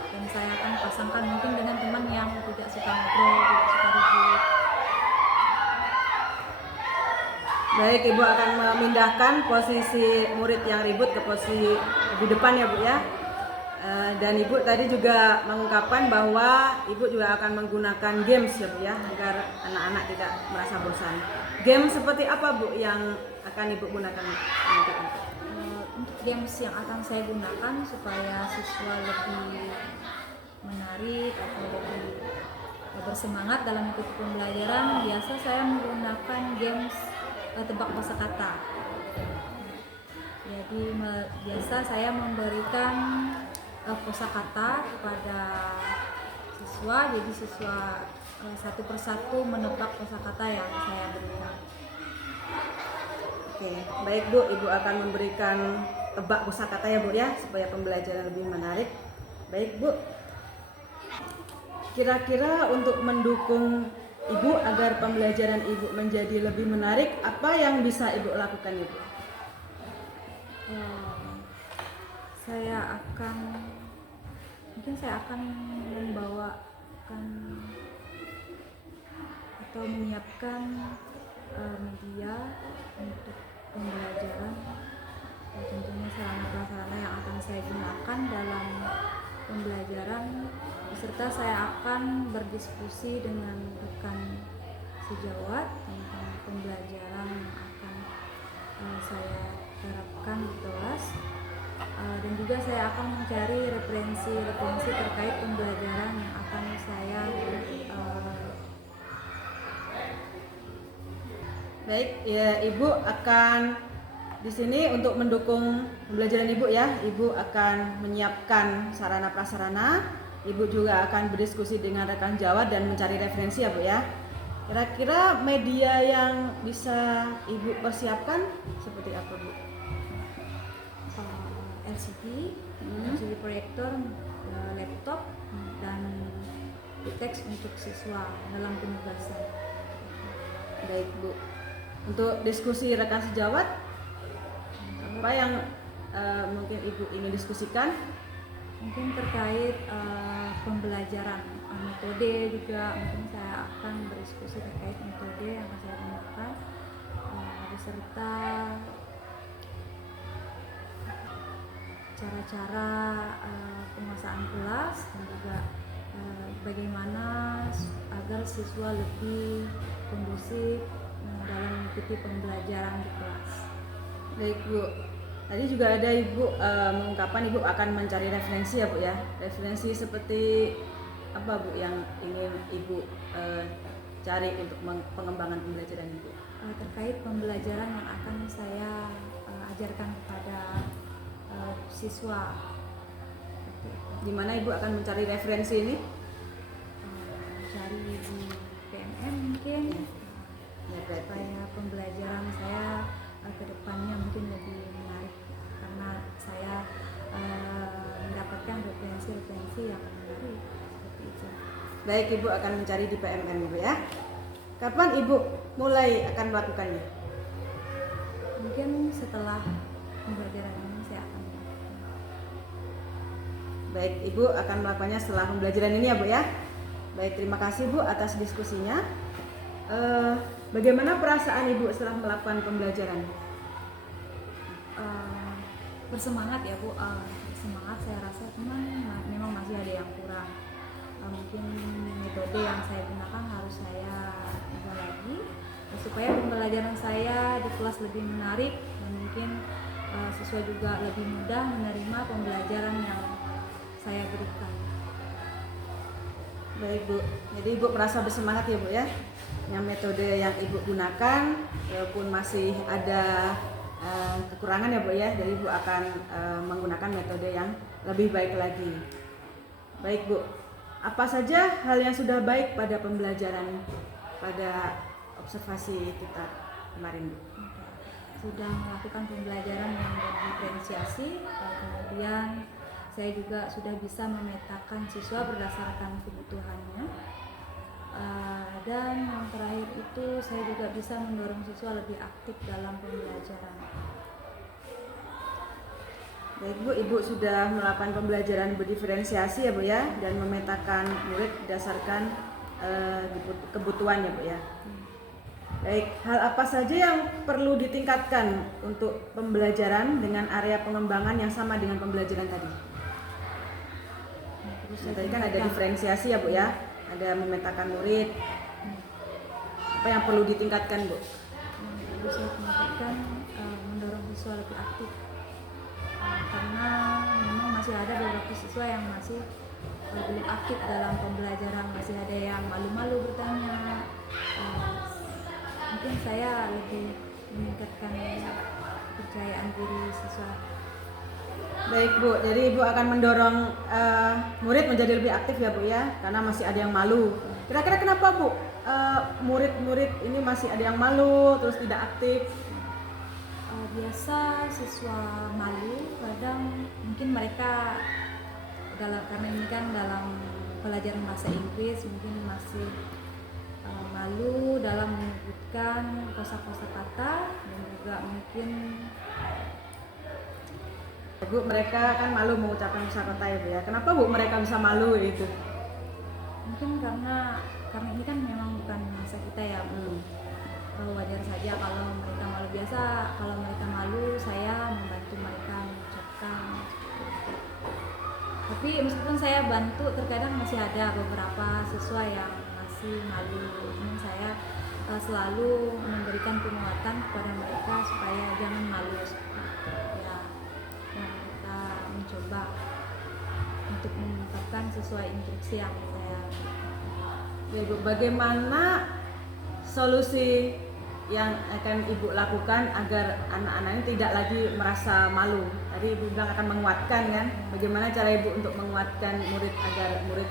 dan saya akan pasangkan mungkin dengan teman yang tidak suka ngobrol, tidak suka ribut. Baik, Ibu akan memindahkan posisi murid yang ribut ke posisi di depan ya Bu ya. Dan Ibu tadi juga mengungkapkan bahwa Ibu juga akan menggunakan games ya Bu ya, agar anak-anak tidak merasa bosan. Game seperti apa Bu yang akan Ibu gunakan nanti? Untuk games yang akan saya gunakan supaya siswa lebih menarik atau lebih bersemangat dalam mengikuti pembelajaran, biasa saya menggunakan games tebak kosakata. Jadi biasa saya memberikan kosakata kepada siswa, jadi siswa satu persatu menebak kosakata yang saya berikan. Oke, baik Bu, Ibu akan memberikan tebak kosakata ya Bu ya, supaya pembelajaran lebih menarik. Baik Bu, kira-kira untuk mendukung Ibu agar pembelajaran Ibu menjadi lebih menarik, apa yang bisa Ibu lakukan Ibu? Mungkin saya akan membawakan atau menyiapkan media untuk pembelajaran, tentunya sarana prasarana yang akan saya gunakan dalam pembelajaran, beserta saya akan berdiskusi dengan rekan sejawat tentang pembelajaran yang akan saya terapkan di kelas, dan juga saya akan mencari referensi terkait pembelajaran yang akan saya Baik, ya Ibu akan di sini untuk mendukung pembelajaran Ibu ya. Ibu akan menyiapkan sarana prasarana. Ibu juga akan berdiskusi dengan rekan sejawat dan mencari referensi ya Bu ya. Kira-kira media yang bisa Ibu persiapkan seperti apa Bu? LCD proyektor, laptop, dan teks untuk siswa dalam penugasan. Baik Bu. Untuk diskusi rekan sejawat, apa yang mungkin Ibu ingin diskusikan? Mungkin terkait pembelajaran metode juga, mungkin saya akan berdiskusi terkait metode yang saya gunakan, beserta cara-cara penguasaan kelas, dan juga bagaimana agar siswa lebih kondusif dalam mengikuti pembelajaran di kelas. Baik Bu, tadi juga ada Ibu mengungkapkan Ibu akan mencari referensi ya Bu ya. Referensi seperti apa Bu yang ingin Ibu cari untuk pengembangan pembelajaran Ibu? Terkait pembelajaran yang akan saya ajarkan kepada siswa. Di mana Ibu akan mencari referensi ini? Cari di PMM mungkin. Ya, berarti. Supaya pembelajaran saya ke depannya mungkin lebih menarik, karena saya mendapatkan referensi yang menarik seperti itu. Baik, Ibu akan mencari di PMN Ibu ya. Kapan Ibu mulai akan melakukannya? Mungkin setelah pembelajaran ini saya akan melakukan. Baik, Ibu akan melakukannya setelah pembelajaran ini ya Bu ya. Baik, terima kasih Bu atas diskusinya. Bagaimana perasaan Ibu setelah melakukan pembelajaran? Bersemangat ya Bu, bersemangat. Saya rasa cuman memang masih ada yang kurang. Mungkin metode yang saya gunakan harus saya ubah lagi supaya pembelajaran saya di kelas lebih menarik, dan mungkin siswa juga lebih mudah menerima pembelajaran yang saya berikan. Baik Bu, jadi Ibu merasa bersemangat ya Bu ya. Yang metode yang Ibu gunakan walaupun masih ada kekurangan ya Bu ya, jadi Ibu akan menggunakan metode yang lebih baik lagi. Baik Bu, apa saja hal yang sudah baik pada pembelajaran pada observasi kita kemarin Bu? Sudah melakukan pembelajaran yang berdiferensiasi, kemudian saya juga sudah bisa memetakan siswa berdasarkan kebutuhannya, dan yang terakhir itu saya juga bisa mendorong siswa lebih aktif dalam pembelajaran. Baik Bu, Ibu sudah melakukan pembelajaran berdiferensiasi ya Bu ya, dan memetakan murid berdasarkan kebutuhan ya Bu ya. Baik, hal apa saja yang perlu ditingkatkan untuk pembelajaran dengan area pengembangan yang sama dengan pembelajaran tadi? Nah, tadi kan ada diferensiasi ya Bu ya, ada memetakan murid. Apa yang perlu ditingkatkan Bu? Perlu saya tingkatkan mendorong siswa lebih aktif. Karena memang masih ada beberapa siswa yang masih belum aktif dalam pembelajaran, masih ada yang malu-malu bertanya. Mungkin saya lebih meningkatkan kepercayaan diri siswa. Baik Bu, jadi Ibu akan mendorong murid menjadi lebih aktif ya Bu ya, karena masih ada yang malu. Kira-kira kenapa Bu murid-murid ini masih ada yang malu, terus tidak aktif? Biasa siswa malu, kadang mungkin mereka karena ini kan dalam pelajaran bahasa Inggris mungkin masih malu dalam menyebutkan kosa-kosa kata, dan juga mungkin Bu, mereka kan malu mengucapkan kosakata ya Bu ya. Kenapa Bu mereka bisa malu itu? mungkin karena ini kan memang bukan bahasa kita ya. Wajar saja kalau mereka malu. Biasa kalau mereka malu, saya membantu mereka mengucapkan. Tapi meskipun saya bantu, terkadang masih ada beberapa siswa yang masih malu. Namun saya selalu memberikan penguatan kepada mereka supaya jangan malu ya, dan kita mencoba untuk mengungkapkan sesuai instruksi yang saya. Ya Bu, bagaimana solusi yang akan Ibu lakukan agar anak-anak ini tidak lagi merasa malu? Tadi Ibu bilang akan menguatkan kan? Bagaimana cara Ibu untuk menguatkan murid agar murid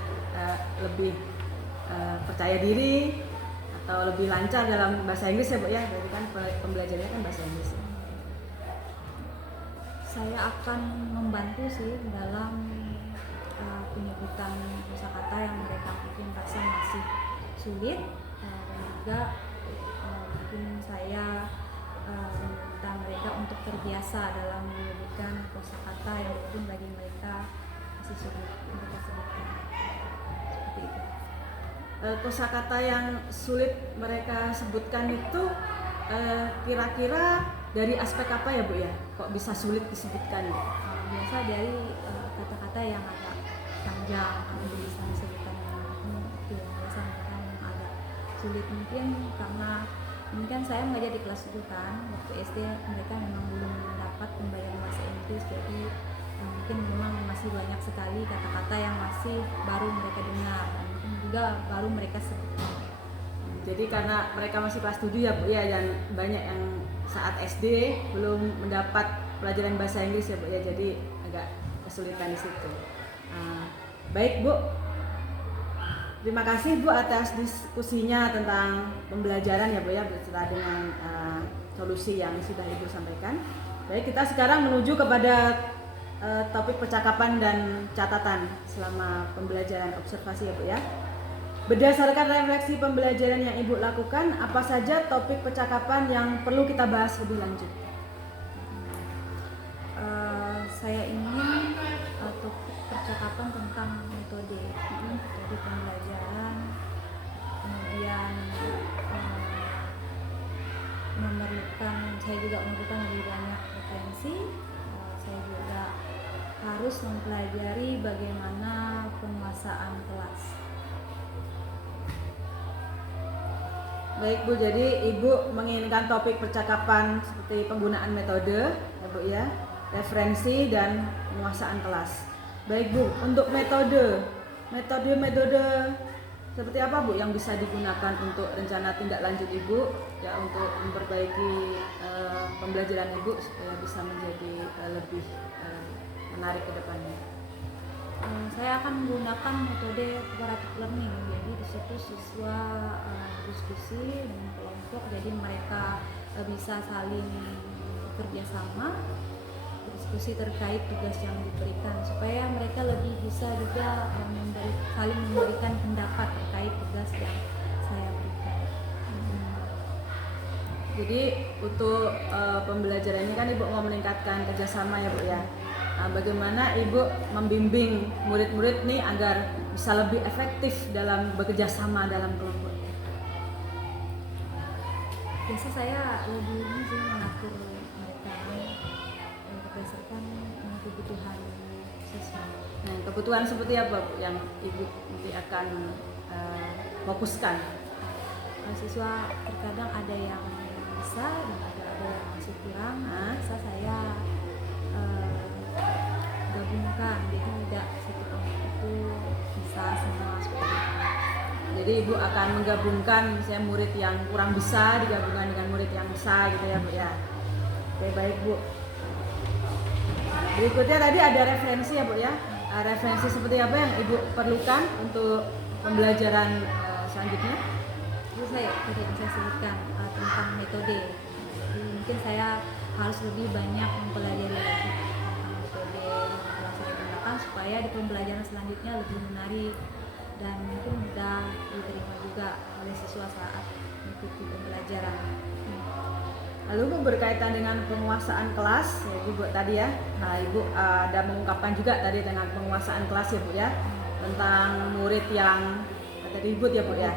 lebih percaya diri atau lebih lancar dalam bahasa Inggris ya Bu ya? Jadi kan pembelajarannya kan bahasa Inggris. Saya akan membantu sih dalam penyebutan kosakata yang mereka mungkin rasa masih sulit, dan juga mungkin saya meminta mereka untuk terbiasa dalam menyebutkan kosakata yang mungkin bagi mereka masih sulit mereka sebutkan. Seperti itu. Kosakata yang sulit mereka sebutkan itu kira-kira dari aspek apa ya Bu ya? Kok bisa sulit disebutkan? Biasa dari kata-kata yang agak panjang, bisa disebutkan itu yang biasa mereka yang agak sulit. Mungkin karena ini kan saya mengajar di kelas 7 kan, waktu SD mereka memang belum mendapat pembelajaran bahasa Inggris, jadi mungkin memang masih banyak sekali kata-kata yang masih baru mereka dengar, dan mungkin juga baru mereka sebutkan. Jadi karena mereka masih kelas 7 ya Bu ya, dan banyak yang saat SD belum mendapat pelajaran bahasa Inggris ya Bu ya, jadi agak kesulitan di situ. Baik Bu, terima kasih Bu atas diskusinya tentang pembelajaran ya Bu ya, beserta dengan solusi yang sudah Ibu sampaikan. Baik, kita sekarang menuju kepada topik percakapan dan catatan selama pembelajaran observasi ya Bu ya. Berdasarkan refleksi pembelajaran yang Ibu lakukan, apa saja topik percakapan yang perlu kita bahas lebih lanjut? Saya ingin topik percakapan tentang metode pembelajaran, kemudian saya juga memerlukan lebih banyak referensi. Saya juga harus mempelajari bagaimana penguasaan kelas. Baik Bu, jadi Ibu menginginkan topik percakapan seperti penggunaan metode ya Bu ya, referensi dan penguasaan kelas. Baik Bu, untuk metode seperti apa Bu yang bisa digunakan untuk rencana tindak lanjut Ibu ya, untuk memperbaiki pembelajaran Ibu supaya bisa menjadi lebih menarik ke depannya? Saya akan menggunakan metode cooperative learning. Jadi di situ siswa diskusi dengan kelompok, jadi mereka bisa saling bekerja sama, diskusi terkait tugas yang diberikan, supaya mereka lebih bisa juga saling memberikan pendapat terkait tugas yang saya berikan. Jadi untuk pembelajaran ini kan Ibu mau meningkatkan kerjasama ya Bu ya. Bagaimana Ibu membimbing murid-murid nih agar bisa lebih efektif dalam bekerja sama dalam kelompok? Biasa saya lebih ini sih mengatur mereka berdasarkan kebutuhan siswa. Nah, kebutuhan seperti apa Bu yang Ibu nanti akan fokuskan? Siswa terkadang ada yang bisa dan ada yang masih kurang. Bisa saya gabungkan, jadi tidak satu kelompok itu bisa semua seperti itu. Jadi Ibu akan menggabungkan misalnya murid yang kurang bisa digabungkan dengan murid yang bisa gitu ya Bu ya. Oke, baik Bu. Berikutnya tadi ada referensi ya Bu ya. Referensi seperti apa yang Ibu perlukan untuk pembelajaran selanjutnya? Itu saya tadi yang saya sebutkan tentang metode. Jadi mungkin saya harus lebih banyak mempelajari lagi tentang metode yang telah saya gunakan supaya di pembelajaran selanjutnya lebih menarik dan mungkin mudah diterima juga oleh siswa saat mengikuti pembelajaran. Lalu Bu, berkaitan dengan penguasaan kelas ya Ibu tadi ya. Ibu ada mengungkapkan juga tadi dengan penguasaan kelas ya Bu ya, tentang murid yang tadi ribut ya Bu ya.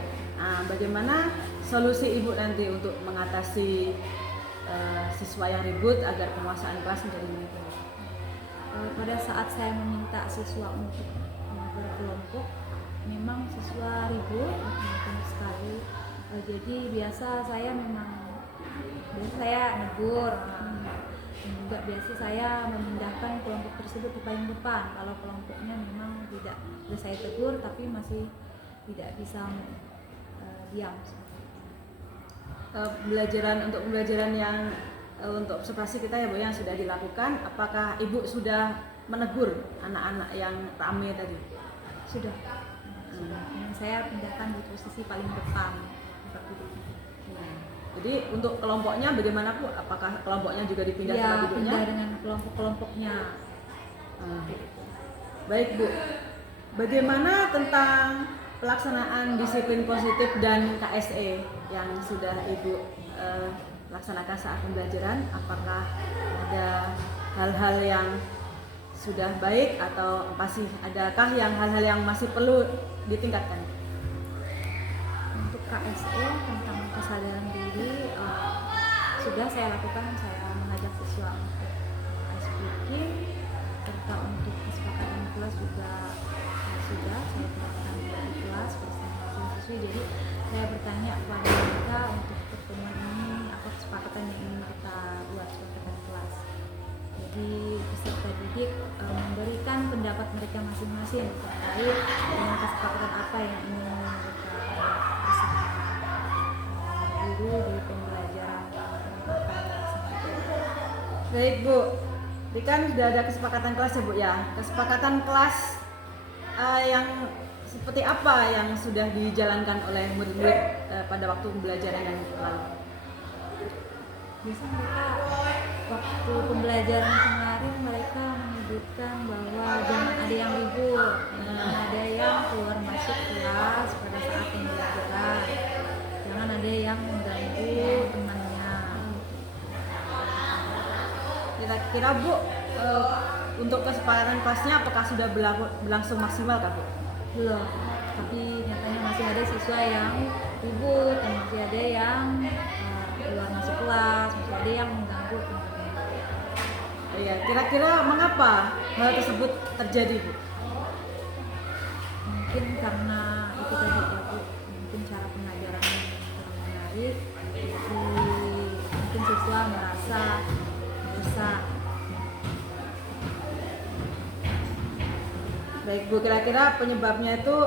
Bagaimana solusi Ibu nanti untuk mengatasi siswa yang ribut agar penguasaan kelas menjadi lebih baik? Pada saat saya meminta siswa untuk berkelompok, memang siswa ribut banyak sekali. Jadi biasa saya negur, dan juga biasa saya memindahkan kelompok tersebut ke paling depan kalau kelompoknya memang tidak sudah saya tegur tapi masih tidak bisa diam. Pembelajaran yang untuk observasi kita ya Bu yang sudah dilakukan, apakah Ibu sudah menegur anak-anak yang ramai tadi? Sudah. Dan saya pindahkan di posisi paling depan tempat duduknya. Jadi untuk kelompoknya bagaimana Bu? Apakah kelompoknya juga dipindah tempat duduknya? Pindah dengan kelompok-kelompoknya. Baik Bu. Bagaimana tentang pelaksanaan disiplin positif dan KSE yang sudah Ibu laksanakan saat pembelajaran? Apakah ada hal-hal yang sudah baik atau masih adakah hal-hal yang masih perlu ditingkatkan? Untuk KSE tentang kesadaran diri sudah saya lakukan. Saya mengajak siswa untuk ice breaking, serta untuk kesepakatan kelas juga sudah saya terapkan di kelas bersama siswi. Jadi saya bertanya kepada mereka untuk pertemuan ini apa kesepakatan yang ingin kita buat kesepakatan kelas. Jadi peserta didik memberikan pendapat mereka masing-masing terkait dengan kesepakatan apa yang ingin mereka bersama guru di pembelajaran. Baik Bu, ini kan sudah ada kesepakatan kelas ya Bu ya. Kesepakatan kelas yang seperti apa yang sudah dijalankan oleh murid-murid pada waktu pembelajaran yang lalu? Biasa mereka waktu pembelajaran kemarin mereka menyebutkan bahwa jangan ada yang ribut, jangan ada yang keluar masuk kelas pada saat pembelajaran, jangan ada yang mengganggu temannya. Kira-kira Bu, untuk kesepakatan kelasnya apakah sudah berlangsung maksimal Kak Bu? Belum, tapi nyatanya masih ada siswa yang ribut dan masih ada yang keluar masuk kelas, masih ada yang mengganggu teman-teman. Iya, kira-kira mengapa hal tersebut terjadi Bu? Mungkin karena itu tadi ya Bu, mungkin cara pengajarannya kurang menarik, jadi mungkin siswa merasa bosan. Baik Bu, kira-kira penyebabnya itu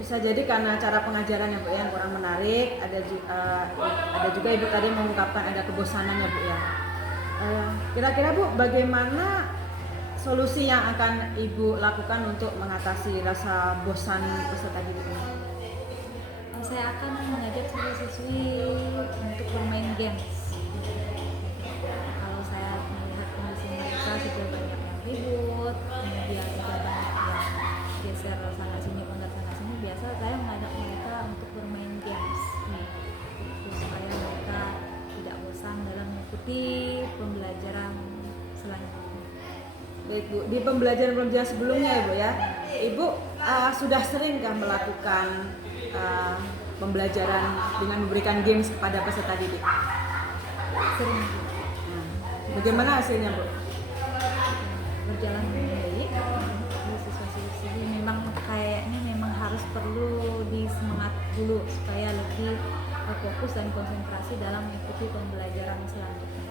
bisa jadi karena cara pengajaran ya Bu yang kurang menarik. Ada juga Ibu tadi mengungkapkan ada kebosanan ya Bu ya. Kira-kira Bu, bagaimana solusi yang akan Ibu lakukan untuk mengatasi rasa bosan peserta didik ini? Saya akan mengajak siswa-siswi untuk bermain games. Kalau saya melihat kondisi mereka sudah banyak yang ribut, kemudian sudah banyak yang geser sana sini, bangga sana sini, biasa saya mengajak mereka untuk bermain games supaya mereka tidak bosan dalam mengikuti pembelajaran selanjutnya. Baik Bu, di pembelajaran sebelumnya ya Bu ya, Ibu sudah seringkah melakukan pembelajaran dengan memberikan games kepada peserta didik? Sering Nah, bagaimana hasilnya Bu? berjalan dengan baik. Jadi siswa-siswi memang kayaknya memang harus perlu disemangat dulu supaya lebih fokus dan konsentrasi dalam mengikuti pembelajaran selanjutnya.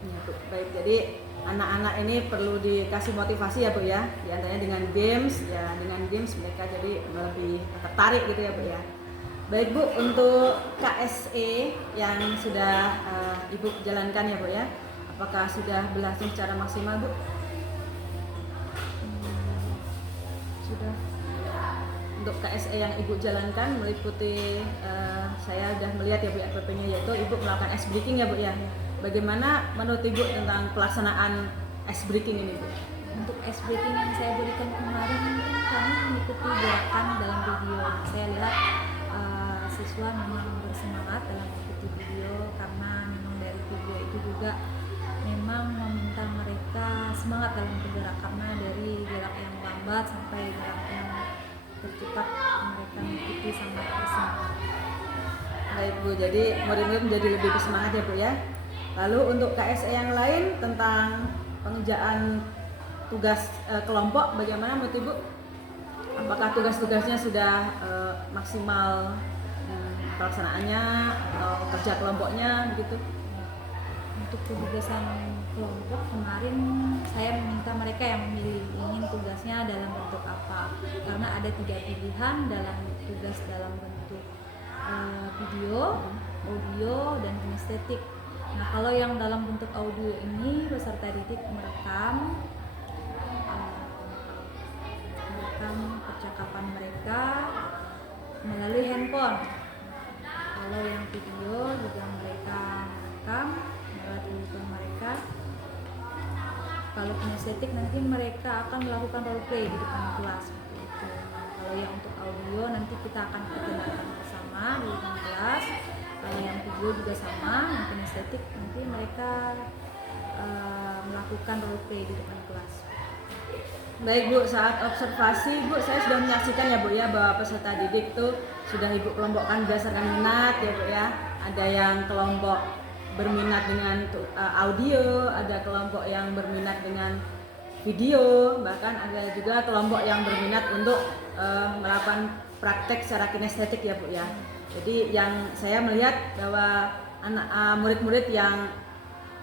Ya, Bu. Baik, jadi anak-anak ini perlu dikasih motivasi ya Bu ya, di antaranya dengan games ya, dengan games mereka jadi lebih tertarik gitu ya Bu ya. Baik Bu, untuk KSE yang sudah Ibu jalankan ya Bu ya, apakah sudah berlangsung secara maksimal Bu? Sudah Untuk KSE yang Ibu jalankan meliputi saya sudah melihat ya Bu RPP-nya, yaitu Ibu melakukan ice breaking ya Bu ya. Bagaimana menurut Ibu tentang pelaksanaan ice breaking ini Bu? untuk ice breaking yang saya berikan kemarin kan kami mengikuti gerakan dalam video. Saya lihat siswa memang bersemangat dalam mengikuti video karena memang dari video itu juga memang meminta mereka semangat dalam bergerak, karena dari gerak yang lambat sampai gerak yang tercepat mereka mengikuti sangat bersemangat. Baik Bu, jadi murid-murid menjadi lebih bersemangat ya Bu ya. Lalu untuk KSE yang lain tentang pengerjaan tugas kelompok, bagaimana menurut Ibu? Apakah tugas-tugasnya sudah maksimal pelaksanaannya atau kerja kelompoknya begitu? Untuk tugasan kelompok kemarin saya meminta mereka yang memilih ingin tugasnya dalam bentuk apa, karena ada 3 pilihan dalam tugas dalam bentuk video, audio, dan kinestetik. Nah, kalau yang dalam bentuk audio ini peserta didik merekam percakapan mereka melalui handphone. Kalau yang video juga mereka merekam melalui handphone mereka. Kalau kinestetik nanti mereka akan melakukan role play di depan kelas seperti itu. Nah, kalau yang untuk audio nanti kita akan perkenalkan bersama di depan kelas. Kalau yang video juga sama, yang kinestetik nanti mereka melakukan role play di depan kelas. Baik Bu, saat observasi Bu, saya sudah menyaksikan ya Bu ya bahwa peserta didik tuh sudah Ibu kelompokkan berdasarkan minat ya Bu ya. Ada yang kelompok berminat dengan audio, ada kelompok yang berminat dengan video, bahkan ada juga kelompok yang berminat untuk melakukan praktek secara kinestetik ya Bu ya. Jadi yang saya melihat bahwa murid-murid yang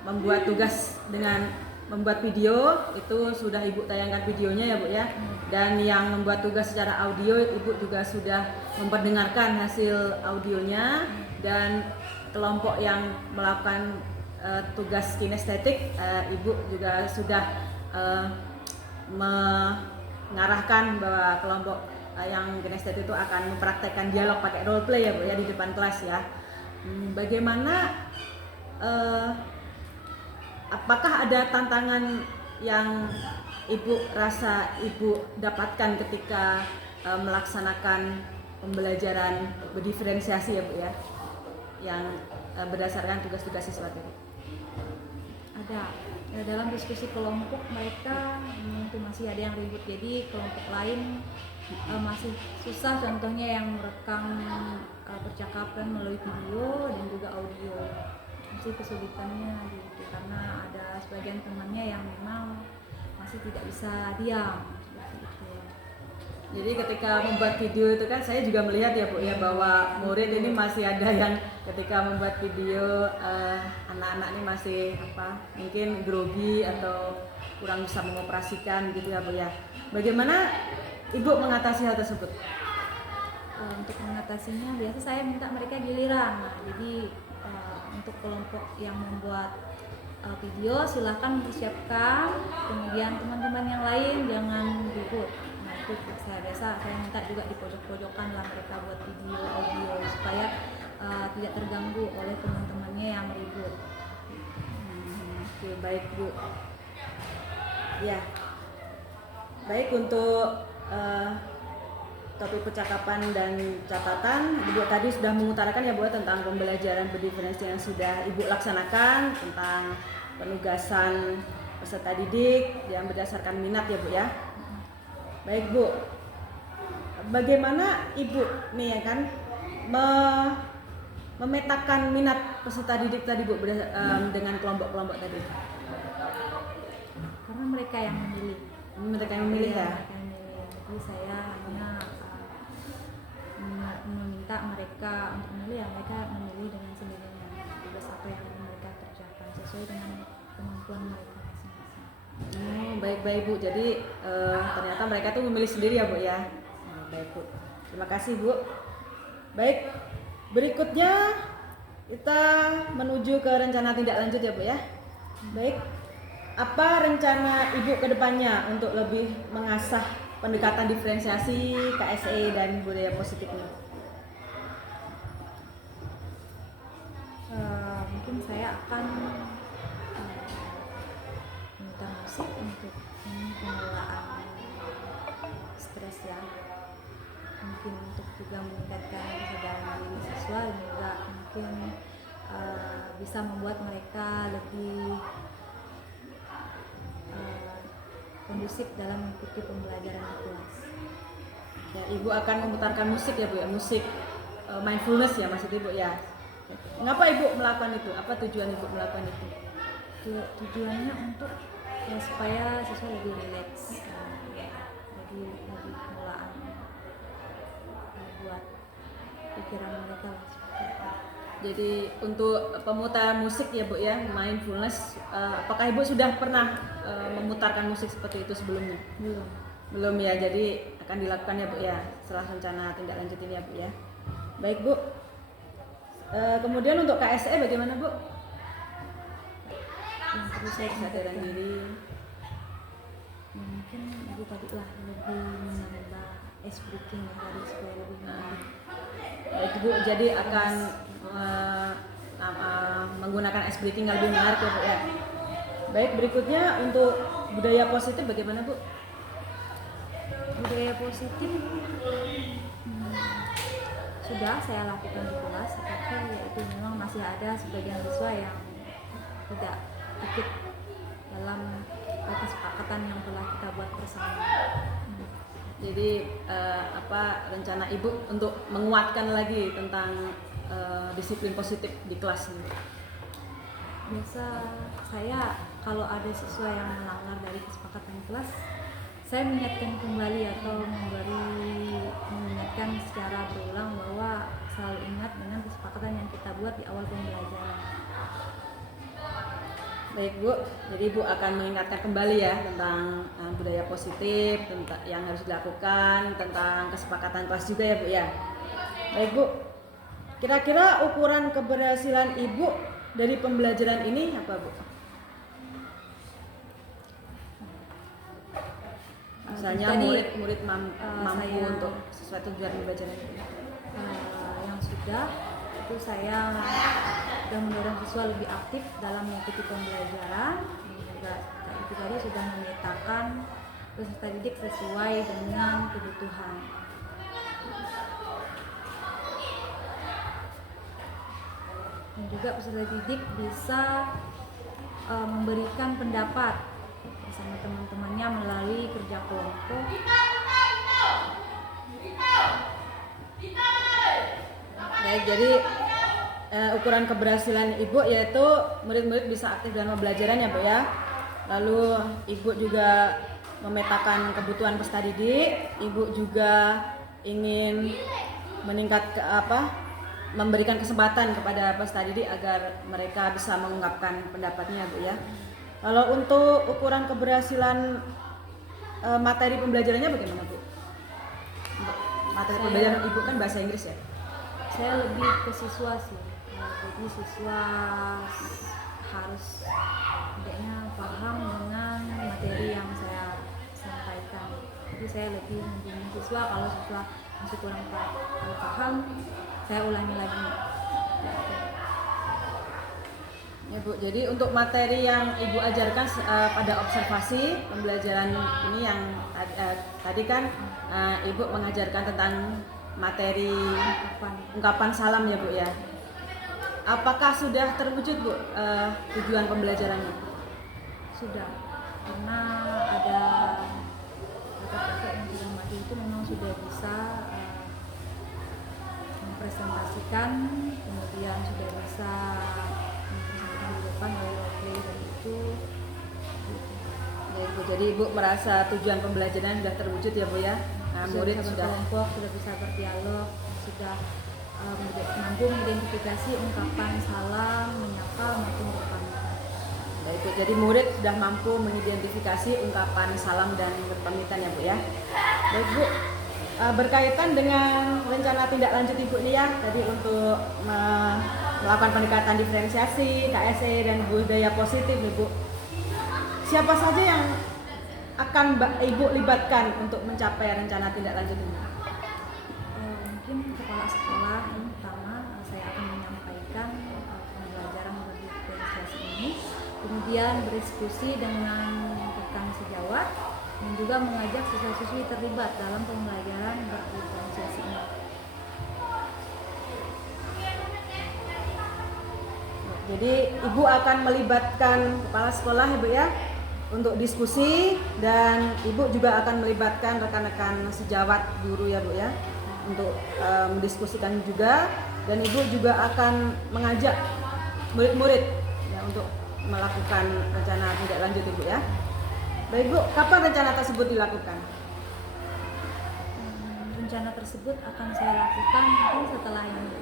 membuat tugas dengan membuat video itu sudah Ibu tayangkan videonya ya Bu ya, dan yang membuat tugas secara audio Ibu juga sudah memperdengarkan hasil audionya, dan kelompok yang melakukan tugas kinestetik Ibu juga sudah mengarahkan bahwa kelompok yang kinestetik itu akan mempraktekkan dialog pakai role play ya Bu ya di depan kelas ya. Bagaimana apakah ada tantangan yang Ibu rasa Ibu dapatkan ketika melaksanakan pembelajaran berdiferensiasi ya Bu ya, yang berdasarkan tugas-tugas siswa tadi? Ada ya, dalam diskusi kelompok mereka itu masih ada yang ribut, jadi kelompok lain masih susah, contohnya yang merekam percakapan melalui video dan juga audio, masih kesulitannya gitu, karena ada sebagian temannya yang memang masih tidak bisa diam seperti itu. Jadi ketika membuat video itu kan saya juga melihat ya Bu ya bahwa murid ini masih ada yang ketika membuat video anak-anak ini masih mungkin grogi atau kurang bisa mengoperasikan gitu ya Bu ya. Bagaimana Ibu mengatasi hal tersebut? Untuk mengatasinya biasa saya minta mereka giliran. Nah, jadi untuk kelompok yang membuat video silahkan disiapkan, kemudian teman-teman yang lain jangan ribut. Nah, itu saya biasa saya minta juga di pojok-pojokan lah mereka buat video audio supaya tidak terganggu oleh teman-temannya yang ribut. Oke, baik Bu. Ya, baik untuk topik percakapan dan catatan, Ibu tadi sudah mengutarakan ya Bu tentang pembelajaran berdiferensi yang sudah Ibu laksanakan, tentang penugasan peserta didik yang berdasarkan minat ya Bu ya. Baik Bu, bagaimana Ibu nih ya kan memetakan minat peserta didik tadi Bu dengan kelompok-kelompok tadi? Karena mereka yang memilih. Mereka yang memilih ya? Mereka yang memilih. Jadi saya hanya meminta mereka untuk memilih, ya mereka memilih dengan sendirinya. Tugas apa yang mereka kerjakan sesuai dengan kemampuan mereka masing-masing. Baik-baik Bu. Jadi ternyata mereka tuh memilih sendiri ya Bu ya. Baik Bu. Terima kasih Bu. Baik. Berikutnya kita menuju ke rencana tindak lanjut ya Bu ya. Baik. Apa rencana Ibu ke depannya untuk lebih mengasah pendekatan diferensiasi, KSE dan budaya positif ini? Mungkin saya akan memutar musik untuk pengelolaan stres ya, mungkin untuk juga meningkatkan kesadaran diri siswa dan juga mungkin bisa membuat mereka lebih kondusif dalam mengikuti pembelajaran di kelas. Ya, Ibu akan memutarkan musik ya Bu ya, musik mindfulness ya maksud Ibu ya. Mengapa Ibu melakukan itu? Apa tujuan Ibu melakukan itu? Tujuannya untuk ya, supaya siswa lebih rileks, lebih pengelolaan buat pikiran mereka lah, seperti itu. Jadi untuk pemutaran musik ya Bu ya, mindfulness, apakah Ibu sudah pernah memutarkan musik seperti itu sebelumnya? Belum ya, jadi akan dilakukan ya Bu ya setelah rencana tindak lanjut ini ya Bu ya. Baik Bu. Kemudian untuk KSE bagaimana Bu? Yang perlu saya Kesadaran diri. mungkin itu tadi lah, lebih menambah ice breaking ya, tadi supaya lebih menarik. Baik Bu, jadi akan menggunakan ice breaking yang lebih menarik ya Bu ya. Baik, berikutnya untuk budaya positif bagaimana Bu? Budaya positif sudah saya lakukan di kelas, tapi itu memang masih ada sebagian siswa yang tidak ikut dalam kesepakatan yang telah kita buat bersama. Jadi rencana Ibu untuk menguatkan lagi tentang disiplin positif di kelas ini? Biasa saya kalau ada siswa yang melanggar dari kesepakatan kelas, saya mengingatkan kembali atau mengingatkan secara berulang bahwa selalu ingat dengan kesepakatan yang kita buat di awal pembelajaran. Baik Bu, jadi Ibu akan mengingatkan kembali ya tentang budaya positif, tentang yang harus dilakukan, tentang kesepakatan kelas juga ya Bu ya. Baik Bu, kira-kira ukuran keberhasilan Ibu dari pembelajaran ini apa Bu? Misalnya Tadi, murid mampu untuk sesuai tujuan pembelajaran ini. Yang sudah itu saya sudah mendorong siswa lebih aktif dalam mengikuti pembelajaran, dan juga itu tadi sudah memetakan peserta didik sesuai dengan kebutuhan. Dan juga peserta didik bisa memberikan pendapat bersama teman-temannya melalui kerja kelompok. Baik, jadi ukuran keberhasilan Ibu yaitu murid-murid bisa aktif dalam pembelajaran ya Bu ya. Lalu Ibu juga memetakan kebutuhan peserta didik, Ibu juga ingin memberikan kesempatan kepada peserta didik agar mereka bisa mengungkapkan pendapatnya Bu ya. Kalau untuk ukuran keberhasilan materi pembelajarannya bagaimana Bu? Materi pembelajaran Ibu kan bahasa Inggris ya? Saya lebih ke siswa sih, jadi siswa harus tidaknya paham dengan materi yang saya sampaikan. Jadi saya lebih membimbing siswa, kalau siswa masih kurang paham, saya ulangi lagi. Ya Bu, jadi untuk materi yang Ibu ajarkan pada observasi pembelajaran ini yang tadi kan Ibu mengajarkan tentang materi ungkapan salam ya Bu ya. Apakah sudah terwujud Bu tujuan pembelajarannya? Sudah, karena ada kakak-kakak yang sudah mati itu memang sudah bisa mempresentasikan, kemudian sudah bisa mempresentasikan di depan oleh role dan itu. Ya, Bu. Jadi Ibu merasa tujuan pembelajaran sudah terwujud ya Bu ya. Nah, murid bisa sudah berkelompok, sudah bisa berdialog, sudah mampu mengidentifikasi ungkapan salam, menyapa maupun berpamitan. Baik Bu, jadi murid sudah mampu mengidentifikasi ungkapan salam dan berpamitan ya Bu ya. Baik Bu, berkaitan dengan rencana tindak lanjut Ibu nih ya, tadi untuk melakukan pendekatan diferensiasi, KSE dan budaya positif nih Bu. Siapa saja yang akan Ibu libatkan untuk mencapai rencana tindak lanjut ini? Mungkin kepala sekolah yang pertama saya akan menyampaikan pembelajaran berdiferensiasi ini, kemudian berdiskusi dengan rekan sejawat dan juga mengajak siswa-siswi terlibat dalam pembelajaran berdiferensiasi ini. Jadi Ibu akan melibatkan kepala sekolah Ibu ya untuk diskusi, dan Ibu juga akan melibatkan rekan-rekan sejawat guru ya Bu ya untuk mendiskusikan juga, dan Ibu juga akan mengajak murid-murid ya untuk melakukan rencana tindak lanjut Ibu ya. Baik Bu, kapan rencana tersebut dilakukan? Rencana tersebut akan saya lakukan mungkin setelah ini.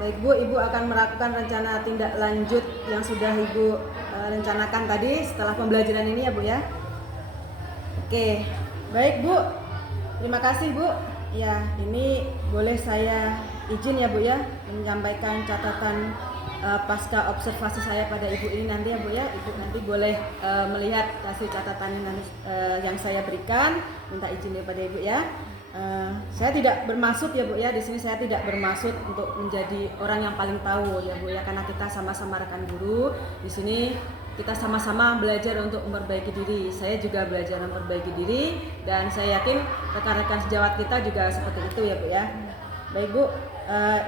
Baik Bu, Ibu akan melakukan rencana tindak lanjut yang sudah Ibu rencanakan tadi setelah pembelajaran ini ya Bu ya. Oke, baik Bu, terima kasih Bu. Ya, ini boleh saya izin ya Bu ya menyampaikan catatan pasca observasi saya pada Ibu ini nanti ya Bu ya. Ibu nanti boleh melihat hasil catatan yang saya berikan. Minta izin daripada Ibu ya. Saya tidak bermaksud ya Bu ya, di sini saya tidak bermaksud untuk menjadi orang yang paling tahu ya Bu ya, karena kita sama-sama rekan guru. Di sini kita sama-sama belajar untuk memperbaiki diri. Saya juga belajar memperbaiki diri, dan saya yakin rekan-rekan sejawat kita juga seperti itu ya Bu ya. Baik Bu,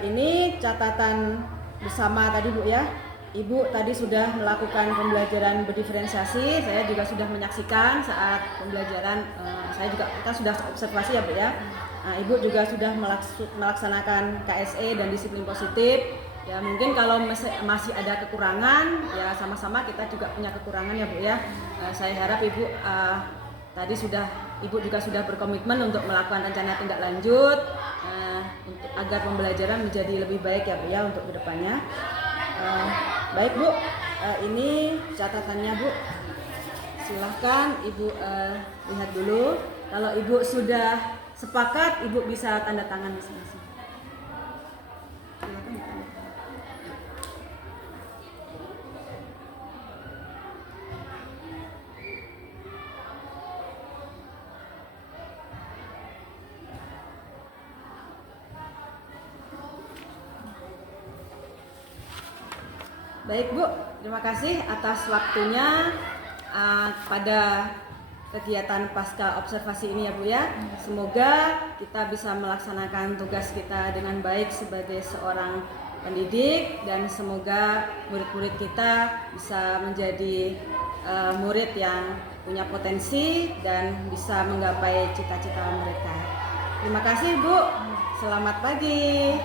ini catatan bersama tadi Bu ya. Ibu tadi sudah melakukan pembelajaran berdiferensiasi, saya juga sudah menyaksikan saat pembelajaran, kita sudah observasi ya Bu ya. Nah, Ibu juga sudah melaksanakan KSE dan disiplin positif. Ya mungkin kalau masih ada kekurangan, ya sama-sama kita juga punya kekurangan ya Bu ya. Saya harap Ibu Ibu juga sudah berkomitmen untuk melakukan rencana tindak lanjut agar pembelajaran menjadi lebih baik ya Bu ya untuk kedepannya. Baik Bu, ini catatannya Bu, silahkan Ibu lihat dulu. Kalau Ibu sudah sepakat, Ibu bisa tanda tangan masing-masing. Silakan tanda tangan. Baik Bu, terima kasih atas waktunya pada kegiatan pasca observasi ini ya Bu ya. Semoga kita bisa melaksanakan tugas kita dengan baik sebagai seorang pendidik, dan semoga murid-murid kita bisa menjadi murid yang punya potensi dan bisa menggapai cita-cita mereka. Terima kasih Bu, selamat pagi.